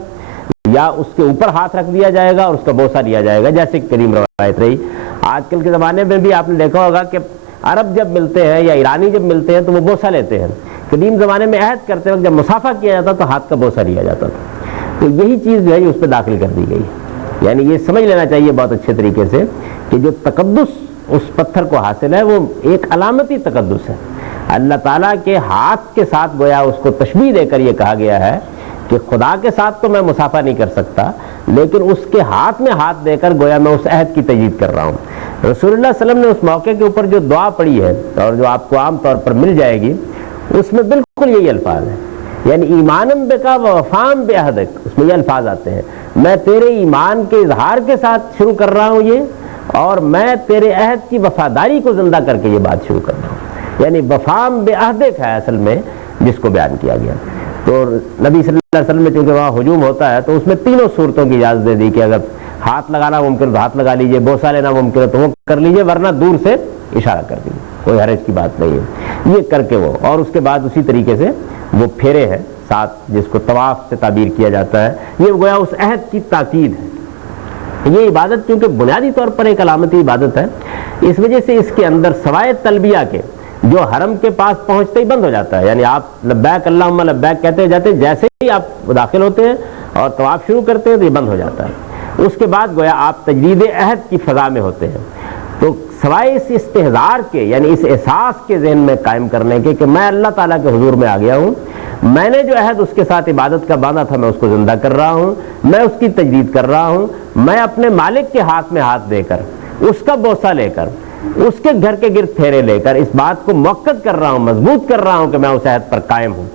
یا اس کے اوپر ہاتھ رکھ دیا جائے گا اور اس کا بوسہ لیا جائے گا، جیسے قدیم روایت رہی۔ آج کل کے زمانے میں بھی آپ نے دیکھا ہوگا کہ عرب جب ملتے ہیں یا ایرانی جب ملتے ہیں تو وہ بوسہ لیتے ہیں، قدیم زمانے میں عہد کرتے وقت جب مصافہ کیا جاتا تو ہاتھ کا بوسہ لیا جاتا تھا، تو یہی چیز جو ہے اس پہ داخل کر دی گئی ہے۔ یعنی یہ سمجھ لینا چاہیے بہت اچھے طریقے سے کہ جو تقدس اس پتھر کو حاصل ہے وہ ایک علامتی تقدس ہے۔ اللہ تعالیٰ کے ہاتھ کے ساتھ گویا اس کو تشبیہ دے کر یہ کہا گیا ہے کہ خدا کے ساتھ تو میں مصافہ نہیں کر سکتا، لیکن اس کے ہاتھ میں ہاتھ دے کر گویا میں اس عہد کی تجدید کر رہا ہوں۔ رسول اللہ صلی اللہ علیہ وسلم نے اس موقع کے اوپر جو دعا پڑھی ہے اور جو آپ کو عام طور پر مل جائے گی، اس میں بالکل یہی الفاظ ہیں، یعنی ایمانم بکا و وفام بعہدک، اس میں یہ الفاظ آتے ہیں، میں تیرے ایمان کے اظہار کے ساتھ شروع کر رہا ہوں یہ، اور میں تیرے عہد کی وفاداری کو زندہ کر کے یہ بات شروع کر رہا ہوں۔ یعنی وفام بعہدک ہے اصل میں جس کو بیان کیا گیا۔ تو نبی صلی اللہ علیہ وسلم نے چونکہ وہاں ہجوم ہوتا ہے تو اس میں تینوں صورتوں کی اجازت دے دی کہ اگر ہاتھ لگانا ممکن ہے تو ہاتھ لگا لیجئے، بوسہ لینا ممکن ہے تو وہ کر لیجئے، ورنہ دور سے اشارہ کر دیجیے، کوئی حرج کی بات نہیں ہے۔ یہ کر کے وہ، اور اس کے بعد اسی طریقے سے وہ پھیرے ہیں ساتھ جس کو طواف سے تعبیر کیا جاتا ہے، یہ گویا اس عہد کی تاکید ہے۔ یہ عبادت کیونکہ بنیادی طور پر ایک علامتی عبادت ہے، اس وجہ سے اس کے اندر سوائے تلبیہ کے جو حرم کے پاس پہنچتے ہی بند ہو جاتا ہے، یعنی آپ لبیک اللہم لبیک کہتے جاتے، جیسے ہی آپ داخل ہوتے ہیں اور طواف شروع کرتے ہیں تو یہ بند ہو جاتا ہے۔ اس کے بعد گویا آپ تجدید عہد کی فضا میں ہوتے ہیں۔ تو سوائے اس استحضار کے، یعنی اس احساس کے ذہن میں قائم کرنے کے کہ میں اللہ تعالیٰ کے حضور میں آ گیا ہوں، میں نے جو عہد اس کے ساتھ عبادت کا باندھا تھا میں اس کو زندہ کر رہا ہوں، میں اس کی تجدید کر رہا ہوں، میں اپنے مالک کے ہاتھ میں ہاتھ دے کر، اس کا بوسہ لے کر، اس کے گھر کے گرد پھیرے لے کر اس بات کو مؤکد کر رہا ہوں، مضبوط کر رہا ہوں کہ میں اس عہد پر قائم ہوں۔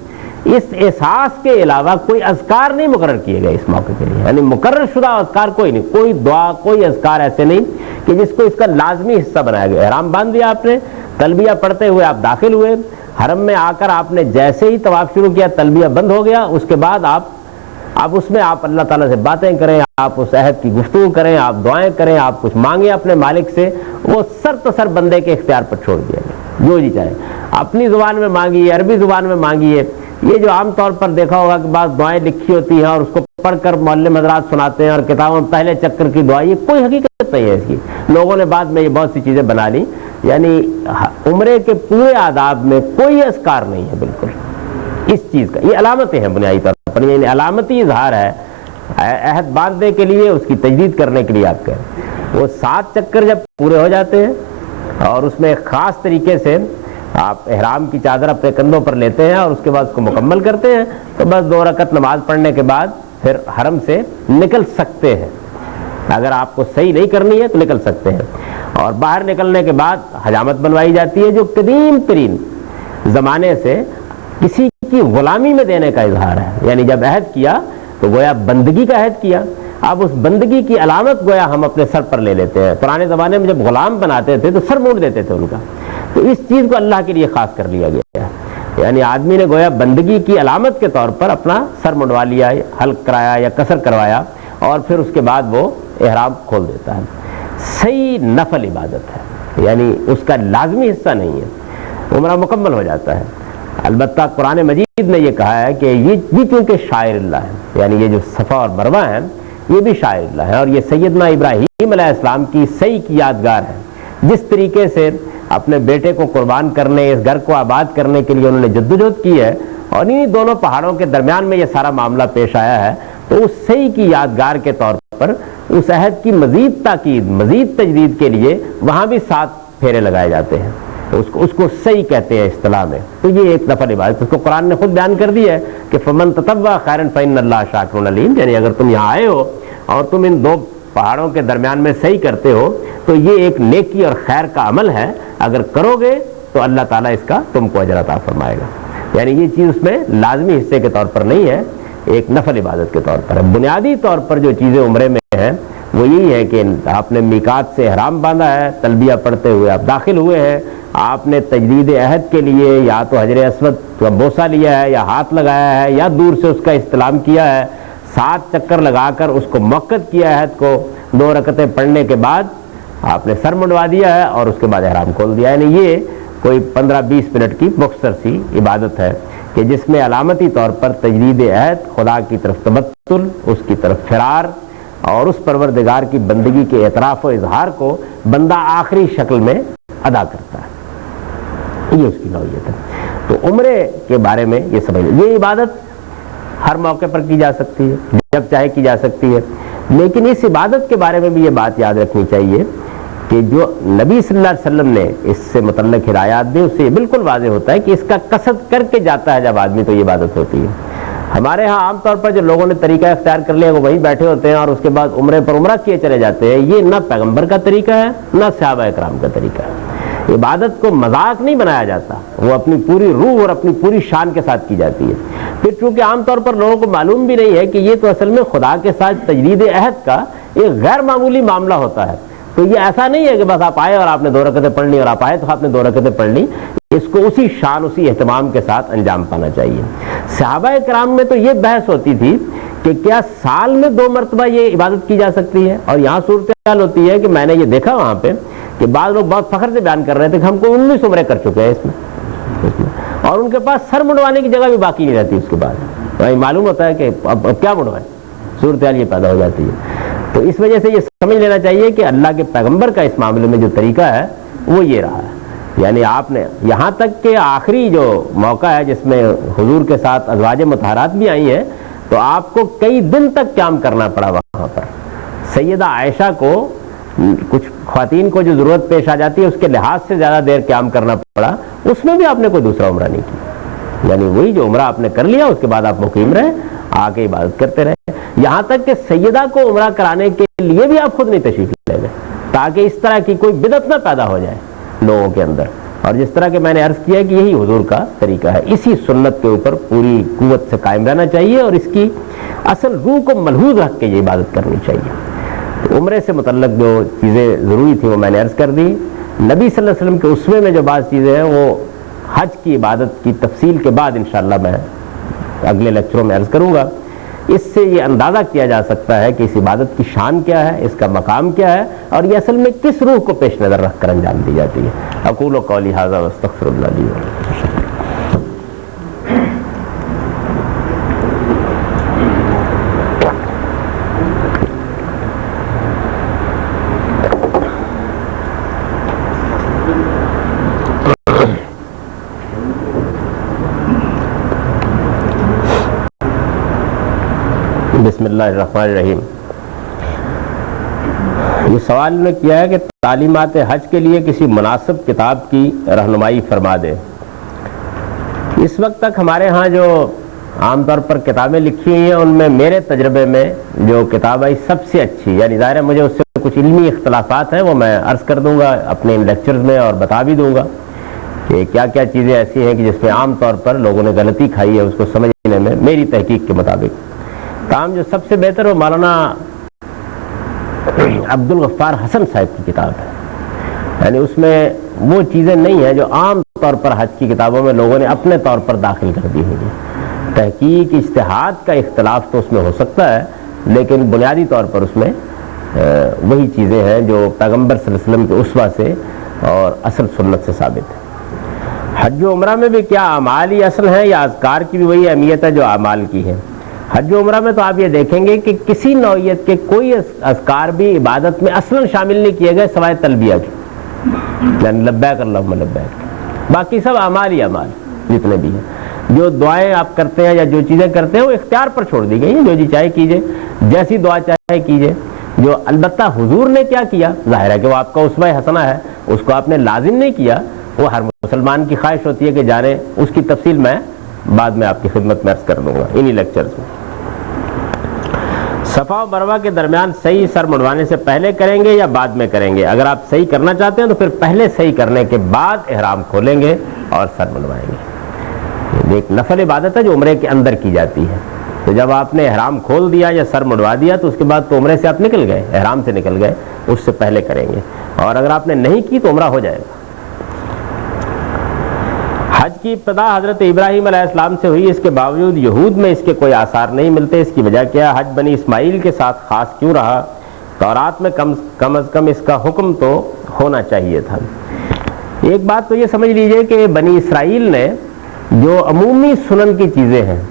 اس احساس کے علاوہ کوئی اذکار نہیں مقرر کیے گئے اس موقع کے لیے، یعنی مقرر شدہ اذکار کوئی نہیں، کوئی دعا، کوئی اذکار ایسے نہیں کہ جس کو اس کا لازمی حصہ بنایا گیا۔ احرام باندھ دیا آپ نے، تلبیہ پڑھتے ہوئے آپ داخل ہوئے، حرم میں آ کر آپ نے جیسے ہی طواف شروع کیا تلبیہ بند ہو گیا، اس کے بعد آپ اس میں آپ اللہ تعالیٰ سے باتیں کریں، آپ اس عہد کی گفتگو کریں، آپ دعائیں کریں، آپ کچھ مانگیں اپنے مالک سے، وہ سر تسر بندے کے اختیار پر چھوڑ دیا گیا، جو جی چاہے اپنی زبان میں مانگیے، عربی زبان میں مانگیے۔ یہ جو عام طور پر دیکھا ہوگا کہ بعض دعائیں لکھی ہوتی ہیں اور اس کو پڑھ کر معلم حضرات سناتے ہیں اور کتابوں میں پہلے چکر کی دعا، یہ کوئی حقیقت نہیں ہے اس کی، لوگوں نے بعد میں یہ بہت سی چیزیں بنا لی۔ یعنی عمرے کے پورے آداب میں کوئی اذکار نہیں ہے بالکل اس چیز کا، یہ علامتیں ہیں بنیادی طور پر، یعنی علامتی اظہار ہے عہد باندھنے کے لیے، اس کی تجدید کرنے کے لیے آپ کہیں۔ وہ 7 چکر جب پورے ہو جاتے ہیں اور اس میں ایک خاص طریقے سے آپ احرام کی چادر اپنے کندھوں پر لیتے ہیں اور اس کے بعد اس کو مکمل کرتے ہیں، تو بس 2 رکعت نماز پڑھنے کے بعد پھر حرم سے نکل سکتے ہیں۔ اگر آپ کو صحیح نہیں کرنی ہے تو نکل سکتے ہیں، اور باہر نکلنے کے بعد حجامت بنوائی جاتی ہے جو قدیم ترین زمانے سے کسی کی غلامی میں دینے کا اظہار ہے۔ یعنی جب عہد کیا تو گویا بندگی کا عہد کیا، اب اس بندگی کی علامت گویا ہم اپنے سر پر لے لیتے ہیں۔ پرانے زمانے میں جب غلام بناتے تھے تو سر موڑ دیتے تھے ان کا، تو اس چیز کو اللہ کے لیے خاص کر لیا گیا ہے، یعنی آدمی نے گویا بندگی کی علامت کے طور پر اپنا سر منڈوا لیا، حلق کرایا یا قصر کروایا، اور پھر اس کے بعد وہ احرام کھول دیتا ہے۔ صحیح نفل عبادت ہے، یعنی اس کا لازمی حصہ نہیں ہے، عمرہ مکمل ہو جاتا ہے۔ البتہ قرآن مجید نے یہ کہا ہے کہ یہ چونکہ شاعر اللہ ہے، یعنی یہ جو صفا اور مروہ ہیں یہ بھی شاعر اللہ ہے، اور یہ سیدنا ابراہیم علیہ السلام کی صحیح کی یادگار ہے۔ جس طریقے سے اپنے بیٹے کو قربان کرنے، اس گھر کو آباد کرنے کے لیے انہوں نے جدوجہد کی ہے، اور انہی دونوں پہاڑوں کے درمیان میں یہ سارا معاملہ پیش آیا ہے، تو اس صحیح کی یادگار کے طور پر اس عہد کی مزید تاکید، مزید تجدید کے لیے وہاں بھی 7 پھیرے لگائے جاتے ہیں، اس کو صحیح کہتے ہیں اصطلاح میں۔ تو یہ ایک نفل عبادت، اس کو قرآن نے خود بیان کر دی ہے کہ فمن تطوع خیرا فإن اللہ شاکر علیم، یعنی اگر تم یہاں آئے ہو اور تم ان 2 پہاڑوں کے درمیان میں صحیح کرتے ہو تو یہ ایک نیکی اور خیر کا عمل ہے، اگر کرو گے تو اللہ تعالیٰ اس کا تم کو اجر عطا فرمائے گا۔ یعنی یہ چیز اس میں لازمی حصے کے طور پر نہیں ہے، ایک نفل عبادت کے طور پر ہے۔ بنیادی طور پر جو چیزیں عمرے میں ہیں وہ یہی ہے کہ آپ نے میقات سے احرام باندھا ہے، تلبیہ پڑھتے ہوئے آپ داخل ہوئے ہیں، آپ نے تجدید عہد کے لیے یا تو حجر اسود کا بوسہ لیا ہے یا ہاتھ لگایا ہے یا دور سے اس کا استلام کیا ہے، 7 چکر لگا کر اس کو مؤکد کیا عہد کو، 2 رکعتیں پڑھنے کے بعد آپ نے سر منڈوا دیا ہے اور اس کے بعد احرام کھول دیا۔ یعنی یہ کوئی 15-20 منٹ کی مختصر سی عبادت ہے کہ جس میں علامتی طور پر تجدید عہد، خدا کی طرف تبتل، اس کی طرف فرار، اور اس پروردگار کی بندگی کے اعتراف و اظہار کو بندہ آخری شکل میں ادا کرتا ہے، یہ اس کی نوعیت ہے۔ تو عمرے کے بارے میں یہ سمجھ، یہ عبادت ہر موقع پر کی جا سکتی ہے، جب چاہے کی جا سکتی ہے، لیکن اس عبادت کے بارے میں بھی یہ بات یاد رکھنی چاہیے کہ جو نبی صلی اللہ علیہ وسلم نے اس سے متعلق ہدایات دی، اس سے یہ بالکل واضح ہوتا ہے کہ اس کا قصد کر کے جاتا ہے جب آدمی تو یہ عبادت ہوتی ہے۔ ہمارے ہاں عام طور پر جو لوگوں نے طریقہ اختیار کر لیا وہ وہیں بیٹھے ہوتے ہیں اور اس کے بعد عمرے پر عمرہ کیے چلے جاتے ہیں، یہ نہ پیغمبر کا طریقہ ہے نہ صحابہ اکرام کا طریقہ ہے۔ عبادت کو مذاق نہیں بنایا جاتا، وہ اپنی پوری روح اور اپنی پوری شان کے ساتھ کی جاتی ہے۔ پھر چونکہ عام طور پر لوگوں کو معلوم بھی نہیں ہے کہ یہ تو اصل میں خدا کے ساتھ تجدید عہد کا ایک غیر معمولی معاملہ ہوتا ہے، تو یہ ایسا نہیں ہے کہ بس آپ آئے اور آپ نے 2 رکعتیں پڑھ لی اور آپ آئے تو آپ نے 2 رکعتیں پڑھ لی، اس کو اسی شان اسی اہتمام کے ساتھ انجام پانا چاہیے۔ صحابہ کرام میں تو یہ بحث ہوتی تھی کہ کیا سال میں 2 مرتبہ یہ عبادت کی جا سکتی ہے، اور یہاں صورتحال ہوتی ہے کہ میں نے یہ دیکھا وہاں پہ کہ بعض لوگ بہت فخر سے بیان کر رہے تھے کہ ہم کو 19 عمرے کر چکے ہیں اس میں، اور ان کے پاس سر منڈوانے کی جگہ بھی باقی نہیں رہتی اس کے بعد، معلوم ہوتا ہے کہ اب کیا منڈوائے، صورتحال یہ پیدا ہو جاتی ہے۔ تو اس وجہ سے یہ سمجھ لینا چاہیے کہ اللہ کے پیغمبر کا اس معاملے میں جو طریقہ ہے وہ یہ رہا ہے، یعنی آپ نے یہاں تک کہ آخری جو موقع ہے جس میں حضور کے ساتھ ازواج مطہرات بھی آئی ہیں تو آپ کو کئی دن تک قیام کرنا پڑا وہاں پر۔ سیدہ عائشہ کو کچھ خواتین کو جو ضرورت پیش آ جاتی ہے اس کے لحاظ سے زیادہ دیر قیام کرنا پڑا، اس میں بھی آپ نے کوئی دوسرا عمرہ نہیں کیا، یعنی وہی جو عمرہ آپ نے کر لیا اس کے بعد آپ مقیم رہے، آ کے عبادت کرتے رہے، یہاں تک کہ سیدہ کو عمرہ کرانے کے لیے بھی آپ خود نہیں تشریف لے گئے تاکہ اس طرح کی کوئی بدعت نہ پیدا ہو جائے لوگوں کے اندر۔ اور جس طرح کہ میں نے عرض کیا کہ یہی حضور کا طریقہ ہے، اسی سنت کے اوپر پوری قوت سے قائم رہنا چاہیے اور اس کی اصل روح کو ملحوظ رکھ کے یہ عبادت کرنی چاہیے۔ تو عمرے سے متعلق جو چیزیں ضروری تھیں وہ میں نے عرض کر دی۔ نبی صلی اللہ علیہ وسلم کے اسوے میں جو بعض چیزیں ہیں وہ حج کی عبادت کی تفصیل کے بعد انشاءاللہ میں اگلے لیکچروں میں عرض کروں گا۔ اس سے یہ اندازہ کیا جا سکتا ہے کہ اس عبادت کی شان کیا ہے، اس کا مقام کیا ہے، اور یہ اصل میں کس روح کو پیش نظر رکھ کر انجام دی جاتی ہے۔ اقول قولی ھذا واستغفر اللہ لی ولکم۔ بسم اللہ الرحمن الرحیم۔ یہ سوال نے کیا ہے کہ تعلیمات حج کے لیے کسی مناسب کتاب کی رہنمائی فرما دے۔ اس وقت تک ہمارے ہاں جو عام طور پر کتابیں لکھی ہوئی ہیں ان میں میرے تجربے میں جو کتاب آئی سب سے اچھی، یعنی ظاہر ہے مجھے اس سے کچھ علمی اختلافات ہیں وہ میں عرض کر دوں گا اپنے ان لیکچرز میں اور بتا بھی دوں گا کہ کیا کیا چیزیں ایسی ہیں کہ جس میں عام طور پر لوگوں نے غلطی کھائی ہے اس کو سمجھنے میں میری تحقیق کے مطابق۔ کام جو سب سے بہتر وہ مولانا عبد الغفار حسن صاحب کی کتاب ہے، یعنی اس میں وہ چیزیں نہیں ہیں جو عام طور پر حج کی کتابوں میں لوگوں نے اپنے طور پر داخل کر دی ہوئی۔ تحقیق اجتہاد کا اختلاف تو اس میں ہو سکتا ہے لیکن بنیادی طور پر اس میں وہی چیزیں ہیں جو پیغمبر صلی اللہ علیہ وسلم کے اسوہ سے اور اصل سنت سے ثابت ہے۔ حج و عمرہ میں بھی کیا اعمال ہی اصل ہیں یا اذکار کی بھی وہی اہمیت ہے جو اعمال کی ہے؟ حج و عمرہ میں تو آپ یہ دیکھیں گے کہ کسی نوعیت کے کوئی اذکار بھی عبادت میں اصلاً شامل نہیں کیے گئے سوائے تلبیہ کے، یعنی لبیک اللہم لبیک، باقی سب اعمال ہی اعمال جتنے بھی ہیں۔ جو دعائیں آپ کرتے ہیں یا جو چیزیں کرتے ہیں وہ اختیار پر چھوڑ دی گئی ہیں، جو جی چاہے کیجئے، جیسی دعا چاہے کیجئے۔ جو البتہ حضور نے کیا کیا، ظاہر ہے کہ وہ آپ کا اسوہ حسنہ ہے، اس کو آپ نے لازم نہیں کیا، وہ ہر مسلمان کی خواہش ہوتی ہے کہ جانے، اس کی تفصیل میں بعد میں آپ کی خدمت میں عرض کر دوں گا انہی لیکچرز میں۔ صفا و مروہ کے درمیان صحیح سر منڈوانے سے پہلے کریں گے یا بعد میں کریں گے؟ اگر آپ صحیح کرنا چاہتے ہیں تو پھر پہلے صحیح کرنے کے بعد احرام کھولیں گے اور سر منڈوائیں گے۔ ایک نفل عبادت ہے جو عمرے کے اندر کی جاتی ہے، تو جب آپ نے احرام کھول دیا یا سر منڈوا دیا تو اس کے بعد تو عمرے سے آپ نکل گئے، احرام سے نکل گئے، اس سے پہلے کریں گے، اور اگر آپ نے نہیں کی تو عمرہ ہو جائے گا۔ حج کی ابتدا حضرت ابراہیم علیہ السلام سے ہوئی، اس کے باوجود یہود میں اس کے کوئی آثار نہیں ملتے، اس کی وجہ کیا؟ حج بنی اسماعیل کے ساتھ خاص کیوں رہا؟ تورات میں کم از کم اس کا حکم تو ہونا چاہیے تھا۔ ایک بات تو یہ سمجھ لیجئے کہ بنی اسرائیل نے جو عمومی سنن کی چیزیں ہیں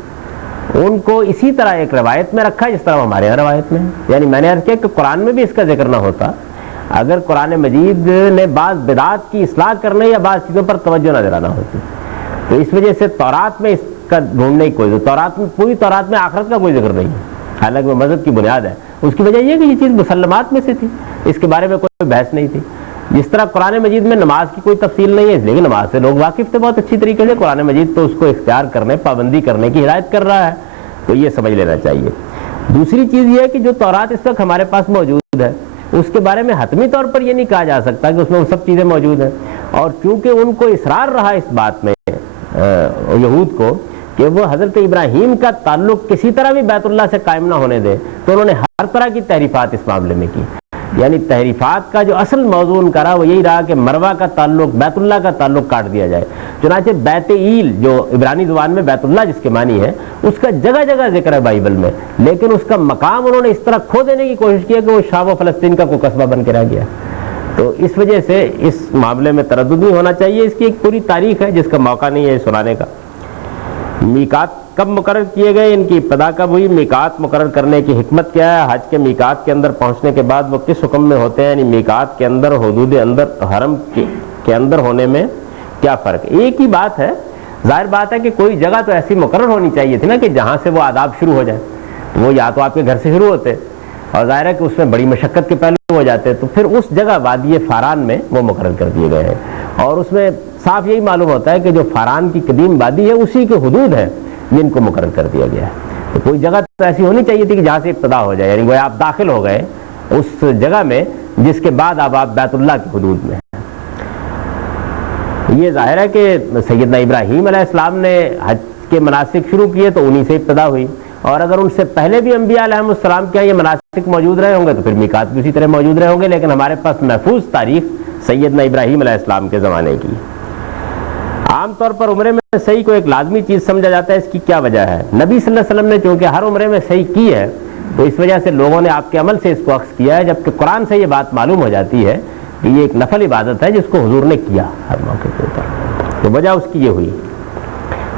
ان کو اسی طرح ایک روایت میں رکھا جس طرح ہمارے یہاں روایت میں ہے، یعنی میں نے عرض کیا کہ قرآن میں بھی اس کا ذکر نہ ہوتا اگر قرآن مجید نے بعض بدعات کی اصلاح کرنے یا بعض چیزوں پر توجہ نہ دلانا ہوتی۔ تو اس وجہ سے تورات میں اس کا ڈھونڈنے کی کوئی تورات میں پوری تورات میں آخرت کا کوئی ذکر نہیں ہے، حالانکہ وہ مذہب کی بنیاد ہے. اس کی وجہ یہ کہ یہ چیز مسلمات میں سے تھی، اس کے بارے میں کوئی بحث نہیں تھی. جس طرح قرآن مجید میں نماز کی کوئی تفصیل نہیں ہے، اس لیے کہ نماز سے لوگ واقف تھے بہت اچھی طریقے سے. قرآن مجید تو اس کو اختیار کرنے، پابندی کرنے کی ہدایت کر رہا ہے، تو یہ سمجھ لینا چاہیے. دوسری چیز یہ ہے کہ جو تورات اس وقت ہمارے پاس موجود ہے اس کے بارے میں حتمی طور پر یہ نہیں کہا جا سکتا کہ اس میں وہ سب چیزیں موجود ہیں. اور چونکہ ان کو اصرار رہا اس بات میں یہود کو کہ وہ حضرت ابراہیم کا تعلق کسی طرح بھی بیت اللہ سے قائم نہ ہونے دے، تو انہوں نے ہر طرح کی تحریفات اس معاملے میں کی. یعنی تحریفات کا جو اصل موضوع ان کا رہا وہ یہی رہا کہ مروہ کا تعلق، بیت اللہ کا تعلق کاٹ دیا جائے. چنانچہ بیت ایل جو عبرانی زبان میں بیت اللہ جس کے معنی ہے، اس کا جگہ جگہ ذکر ہے بائبل میں، لیکن اس کا مقام انہوں نے اس طرح کھو دینے کی کوشش کی کہ وہ شام و فلسطین کا کوئی قصبہ بن کے رہ گیا. تو اس وجہ سے اس معاملے میں تردد نہیں ہونا چاہیے. اس کی ایک پوری تاریخ ہے جس کا موقع نہیں ہے سنانے کا. میقات کب مقرر کیے گئے، ان کی ابتدا کب ہوئی، میقات مقرر کرنے کی حکمت کیا ہے، حج کے میقات کے اندر پہنچنے کے بعد وہ کس حکم میں ہوتے ہیں، یعنی میقات کے اندر، حدود اندر، حرم کے اندر ہونے میں کیا فرق ہے. ایک ہی بات ہے، ظاہر بات ہے کہ کوئی جگہ تو ایسی مقرر ہونی چاہیے تھی نا کہ جہاں سے وہ آداب شروع ہو جائیں. وہ یا تو آپ کے گھر سے شروع ہوتے اور ظاہر ہے کہ اس میں بڑی مشقت کے پہلو ہو جاتے، تو پھر اس جگہ وادی فاران میں وہ مقرر کر دیے گئے ہیں. اور اس میں صاف یہی معلوم ہوتا ہے کہ جو فاران کی قدیم وادی ہے اسی کے حدود ہیں جن کو مقرر کر دیا گیا ہے. تو کوئی جگہ تو ایسی ہونی چاہیے تھی کہ جہاں سے ابتدا ہو جائے، یعنی وہ آپ داخل ہو گئے اس جگہ میں جس کے بعد اب آپ بیت اللہ کی حدود میں ہیں. یہ ظاہر ہے کہ سیدنا ابراہیم علیہ السلام نے حج کے مناسک شروع کیے تو انہی سے ابتدا ہوئی، اور اگر ان سے پہلے بھی انبیاء علیہ السلام کے یہ مناسک موجود رہے ہوں گے تو پھر میقات بھی اسی طرح موجود رہے ہوں گے. لیکن ہمارے پاس محفوظ تاریخ سیدنا ابراہیم علیہ السلام کے زمانے کی. عام طور پر عمرے میں صحیح کو ایک لازمی چیز سمجھا جاتا ہے. اس کی کیا وجہ ہے؟ نبی صلی اللہ علیہ وسلم نے چونکہ ہر عمرے میں صحیح کی ہے تو اس وجہ سے لوگوں نے آپ کے عمل سے اس کو اخذ کیا ہے، جبکہ قرآن سے یہ بات معلوم ہو جاتی ہے کہ یہ ایک نفل عبادت ہے جس کو حضور نے کیا ہر موقع کے اوپر. تو وجہ اس کی یہ ہوئی،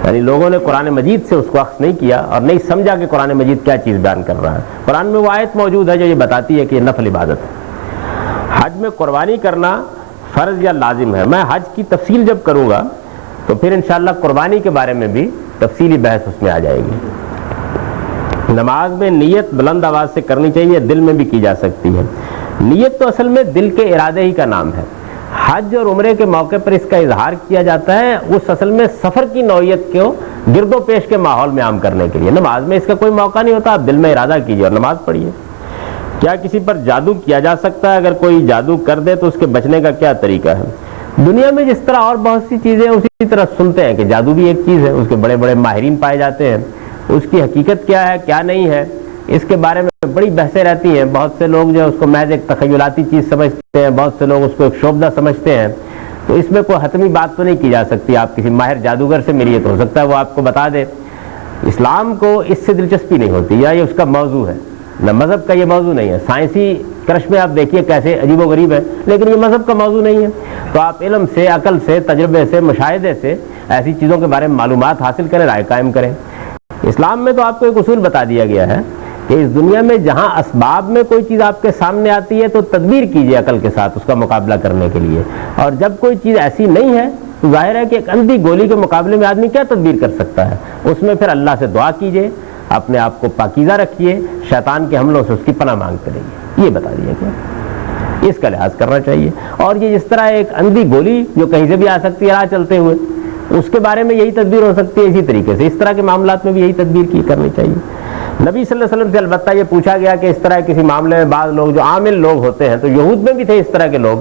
یعنی لوگوں نے قرآن مجید سے اس کو اخذ نہیں کیا اور نہیں سمجھا کہ قرآن مجید کیا چیز بیان کر رہا ہے. قرآن میں وہ آیت موجود ہے جو یہ بتاتی ہے کہ یہ نفل عبادت ہے. حج میں قربانی کرنا فرض یا لازم ہے. میں حج کی تفصیل جب کروں گا تو پھر انشاءاللہ قربانی کے بارے میں بھی تفصیلی بحث اس میں آ جائے گی. نماز میں نیت بلند آواز سے کرنی چاہیے، دل میں بھی کی جا سکتی ہے. نیت تو اصل میں دل کے ارادے ہی کا نام ہے. حج اور عمرے کے موقع پر اس کا اظہار کیا جاتا ہے اس اصل میں سفر کی نوعیت کو گرد و پیش کے ماحول میں عام کرنے کے لیے. نماز میں اس کا کوئی موقع نہیں ہوتا، آپ دل میں ارادہ کیجیے اور نماز پڑھیے. کیا کسی پر جادو کیا جا سکتا ہے؟ اگر کوئی جادو کر دے تو اس کے بچنے کا کیا طریقہ ہے؟ دنیا میں جس طرح اور بہت سی چیزیں اسی طرح سنتے ہیں کہ جادو بھی ایک چیز ہے، اس کے بڑے بڑے ماہرین پائے جاتے ہیں. اس کی حقیقت کیا ہے کیا نہیں ہے اس کے بارے میں بڑی بحثیں رہتی ہیں. بہت سے لوگ جو ہے اس کو محض ایک تخیلاتی چیز سمجھتے ہیں، بہت سے لوگ اس کو ایک شعبدہ سمجھتے ہیں. تو اس میں کوئی حتمی بات تو نہیں کی جا سکتی. آپ کسی ماہر جادوگر سے ملیے تو ہو سکتا ہے وہ آپ کو بتا دے. اسلام کو اس سے دلچسپی نہیں ہوتی، یا یہ اس کا موضوع ہے، نہ مذہب کا یہ موضوع نہیں ہے. سائنسی کرش میں آپ دیکھیے کیسے عجیب و غریب ہے، لیکن یہ مذہب کا موضوع نہیں ہے. تو آپ علم سے، عقل سے، تجربے سے، مشاہدے سے ایسی چیزوں کے بارے میں معلومات حاصل کریں، رائے قائم کریں. اسلام میں تو آپ کو ایک اصول بتا دیا گیا ہے کہ اس دنیا میں جہاں اسباب میں کوئی چیز آپ کے سامنے آتی ہے تو تدبیر کیجیے عقل کے ساتھ اس کا مقابلہ کرنے کے لیے. اور جب کوئی چیز ایسی نہیں ہے تو ظاہر ہے کہ ایک اندھی گولی کے مقابلے میں آدمی کیا تدبیر کر سکتا ہے. اس میں پھر اللہ سے دعا کیجیے، اپنے آپ کو پاکیزہ رکھیے، شیطان کے حملوں سے اس کی پناہ مانگتے رہیے. یہ بتا دیا گیا، اس کا لحاظ کرنا چاہیے. اور یہ جس طرح ایک اندھی گولی جو کہیں سے بھی آ سکتی ہے راہ چلتے ہوئے، اس کے بارے میں یہی تدبیر ہو سکتی ہے. اسی طریقے سے اس طرح کے معاملات میں بھی یہی تدبیر کرنی چاہیے. نبی صلی اللہ علیہ وسلم سے البتہ یہ پوچھا گیا کہ اس طرح کسی معاملے میں بعض لوگ جو عامل لوگ ہوتے ہیں، تو یہود میں بھی تھے اس طرح کے لوگ،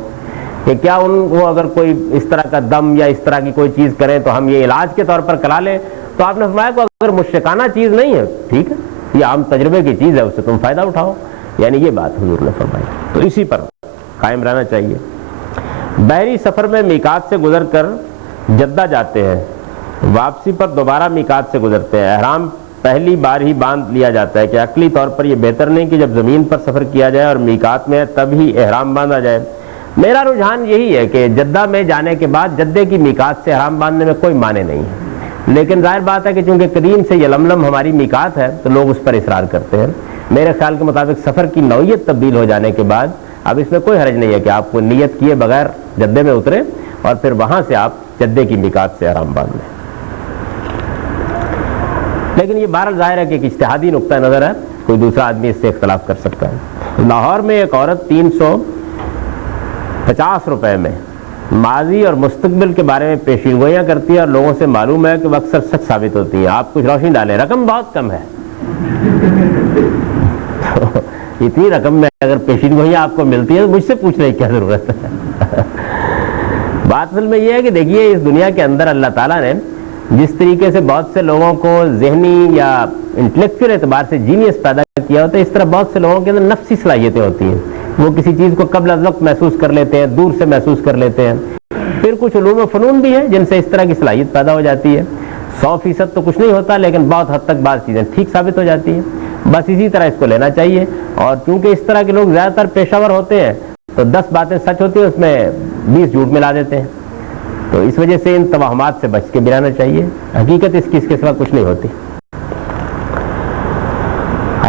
کہ کیا ان کو اگر کوئی اس طرح کا دم یا اس طرح کی کوئی چیز کریں تو ہم یہ علاج کے طور پر کرا لیں. تو آپ نے فرمایا کہ اگر مشرکانہ چیز نہیں ہے ٹھیک ہے، یہ عام تجربے کی چیز ہے، اس سے تم فائدہ اٹھاؤ. یعنی یہ بات حضور نے فرمائی، تو اسی پر قائم رہنا چاہیے. بحری سفر میں میقات سے گزر کر جدہ جاتے ہیں، واپسی پر دوبارہ میقات سے گزرتے ہیں، احرام پہلی بار ہی باندھ لیا جاتا ہے. کہ عقلی طور پر یہ بہتر نہیں کہ جب زمین پر سفر کیا جائے اور میقات میں ہے تب ہی احرام باندھا جائے؟ میرا رجحان یہی ہے کہ جدہ میں جانے کے بعد جدے کی میقات سے احرام باندھنے میں کوئی معنی نہیں ہے. لیکن ظاہر بات ہے کہ چونکہ قدیم سے یلملم ہماری میقات ہے تو لوگ اس پر اصرار کرتے ہیں. میرے خیال کے مطابق سفر کی نوعیت تبدیل ہو جانے کے بعد اب اس میں کوئی حرج نہیں ہے کہ آپ کو نیت کیے بغیر جدے میں اتریں اور پھر وہاں سے آپ جدے کی میقات سے احرام باندھ لیں. لیکن یہ بہرحال ظاہر ہے کہ ایک اجتہادی نقطہ نظر ہے، کوئی دوسرا آدمی اس سے اختلاف کر سکتا ہے۔ لاہور میں ایک عورت 350 روپے میں ماضی اور مستقبل کے بارے میں پیشین گوئیاں کرتی ہے، اور لوگوں سے معلوم ہے کہ وہ اکثر سچ ثابت ہوتی ہیں۔ آپ کچھ روشنی ڈالیں، رقم بہت کم ہے۔ اتنی رقم میں اگر پیشین گوئیاں آپ کو ملتی ہیں تو مجھ سے پوچھنے کی کیا ضرورت ہے؟ بات اصل میں یہ ہے کہ دیکھیے، اس دنیا کے اندر اللہ تعالیٰ نے جس طریقے سے بہت سے لوگوں کو ذہنی یا انٹلیکچوئل اعتبار سے جینیس پیدا کیا ہوتا ہے، اس طرح بہت سے لوگوں کے اندر نفسی صلاحیتیں ہوتی ہیں۔ وہ کسی چیز کو قبل از وقت محسوس کر لیتے ہیں، دور سے محسوس کر لیتے ہیں۔ پھر کچھ علوم و فنون بھی ہیں جن سے اس طرح کی صلاحیت پیدا ہو جاتی ہے۔ 100% تو کچھ نہیں ہوتا، لیکن بہت حد تک بعض چیزیں ٹھیک ثابت ہو جاتی ہیں۔ بس اسی طرح اس کو لینا چاہیے، اور چونکہ اس طرح کے لوگ زیادہ تر پیشہ ور ہوتے ہیں تو 10 باتیں سچ ہوتی ہیں، اس میں 20 جھوٹ ملا دیتے ہیں، تو اس وجہ سے ان توہمات سے بچ کے بھی رہنا چاہیے۔ حقیقت اس کی اس کے سوا کچھ نہیں ہوتی۔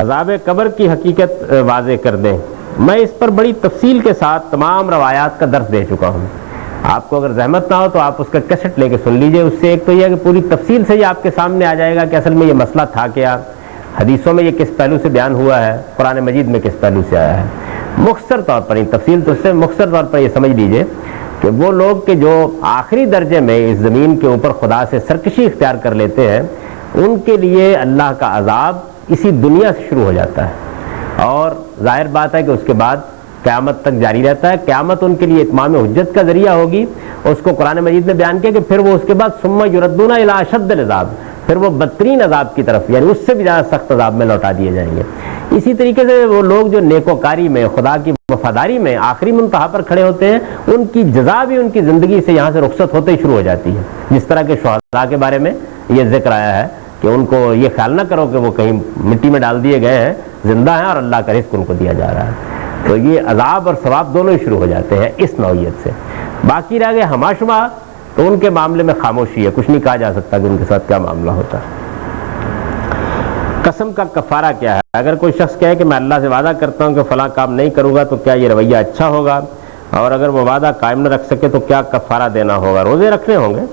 عذاب قبر کی حقیقت واضح کر دیں۔ میں اس پر بڑی تفصیل کے ساتھ تمام روایات کا درس دے چکا ہوں۔ آپ کو اگر زحمت نہ ہو تو آپ اس کا کیسٹ لے کے سن لیجئے، اس سے ایک تو یہ ہے کہ پوری تفصیل سے یہ آپ کے سامنے آ جائے گا کہ اصل میں یہ مسئلہ تھا کیا، حدیثوں میں یہ کس پہلو سے بیان ہوا ہے، قرآن مجید میں کس پہلو سے آیا ہے۔ مختصر طور پر تفصیل تو اس سے مختصر طور پر یہ سمجھ لیجئے کہ وہ لوگ کہ جو آخری درجے میں اس زمین کے اوپر خدا سے سرکشی اختیار کر لیتے ہیں، ان کے لیے اللہ کا عذاب اسی دنیا سے شروع ہو جاتا ہے، اور ظاہر بات ہے کہ اس کے بعد قیامت تک جاری رہتا ہے۔ قیامت ان کے لیے اتمام حجت کا ذریعہ ہوگی، اور اس کو قرآن مجید میں بیان کیا کہ پھر وہ اس کے بعد ثم یردون الی اشد العذاب، پھر وہ بدترین عذاب کی طرف، یعنی اس سے بھی زیادہ سخت عذاب میں لوٹا دیے جائیں گے۔ اسی طریقے سے وہ لوگ جو نیکوکاری میں، خدا کی وفاداری میں آخری منتہا پر کھڑے ہوتے ہیں، ان کی جزا بھی ان کی زندگی سے یہاں سے رخصت ہوتے ہی شروع ہو جاتی ہے۔ جس طرح کے شہداء کے بارے میں یہ ذکر آیا ہے کہ ان کو یہ خیال نہ کرو کہ وہ کہیں مٹی میں ڈال دیے گئے ہیں، زندہ ہیں اور اللہ کا رزق ان کو دیا جا رہا ہے۔ تو یہ عذاب اور ثواب دونوں ہی شروع ہو جاتے ہیں اس نوعیت سے۔ باقی رہ گئے ہما شما، تو ان کے معاملے میں خاموشی ہے، کچھ نہیں کہا جا سکتا کہ ان کے ساتھ کیا معاملہ ہوتا ہے۔ قسم کا کفارہ کیا ہے؟ اگر کوئی شخص کہے کہ میں اللہ سے وعدہ کرتا ہوں کہ فلاں کام نہیں کروں گا، تو کیا یہ رویہ اچھا ہوگا؟ اور اگر وہ وعدہ قائم نہ رکھ سکے تو کیا کفارہ دینا ہوگا؟ روزے رکھنے ہوں گے۔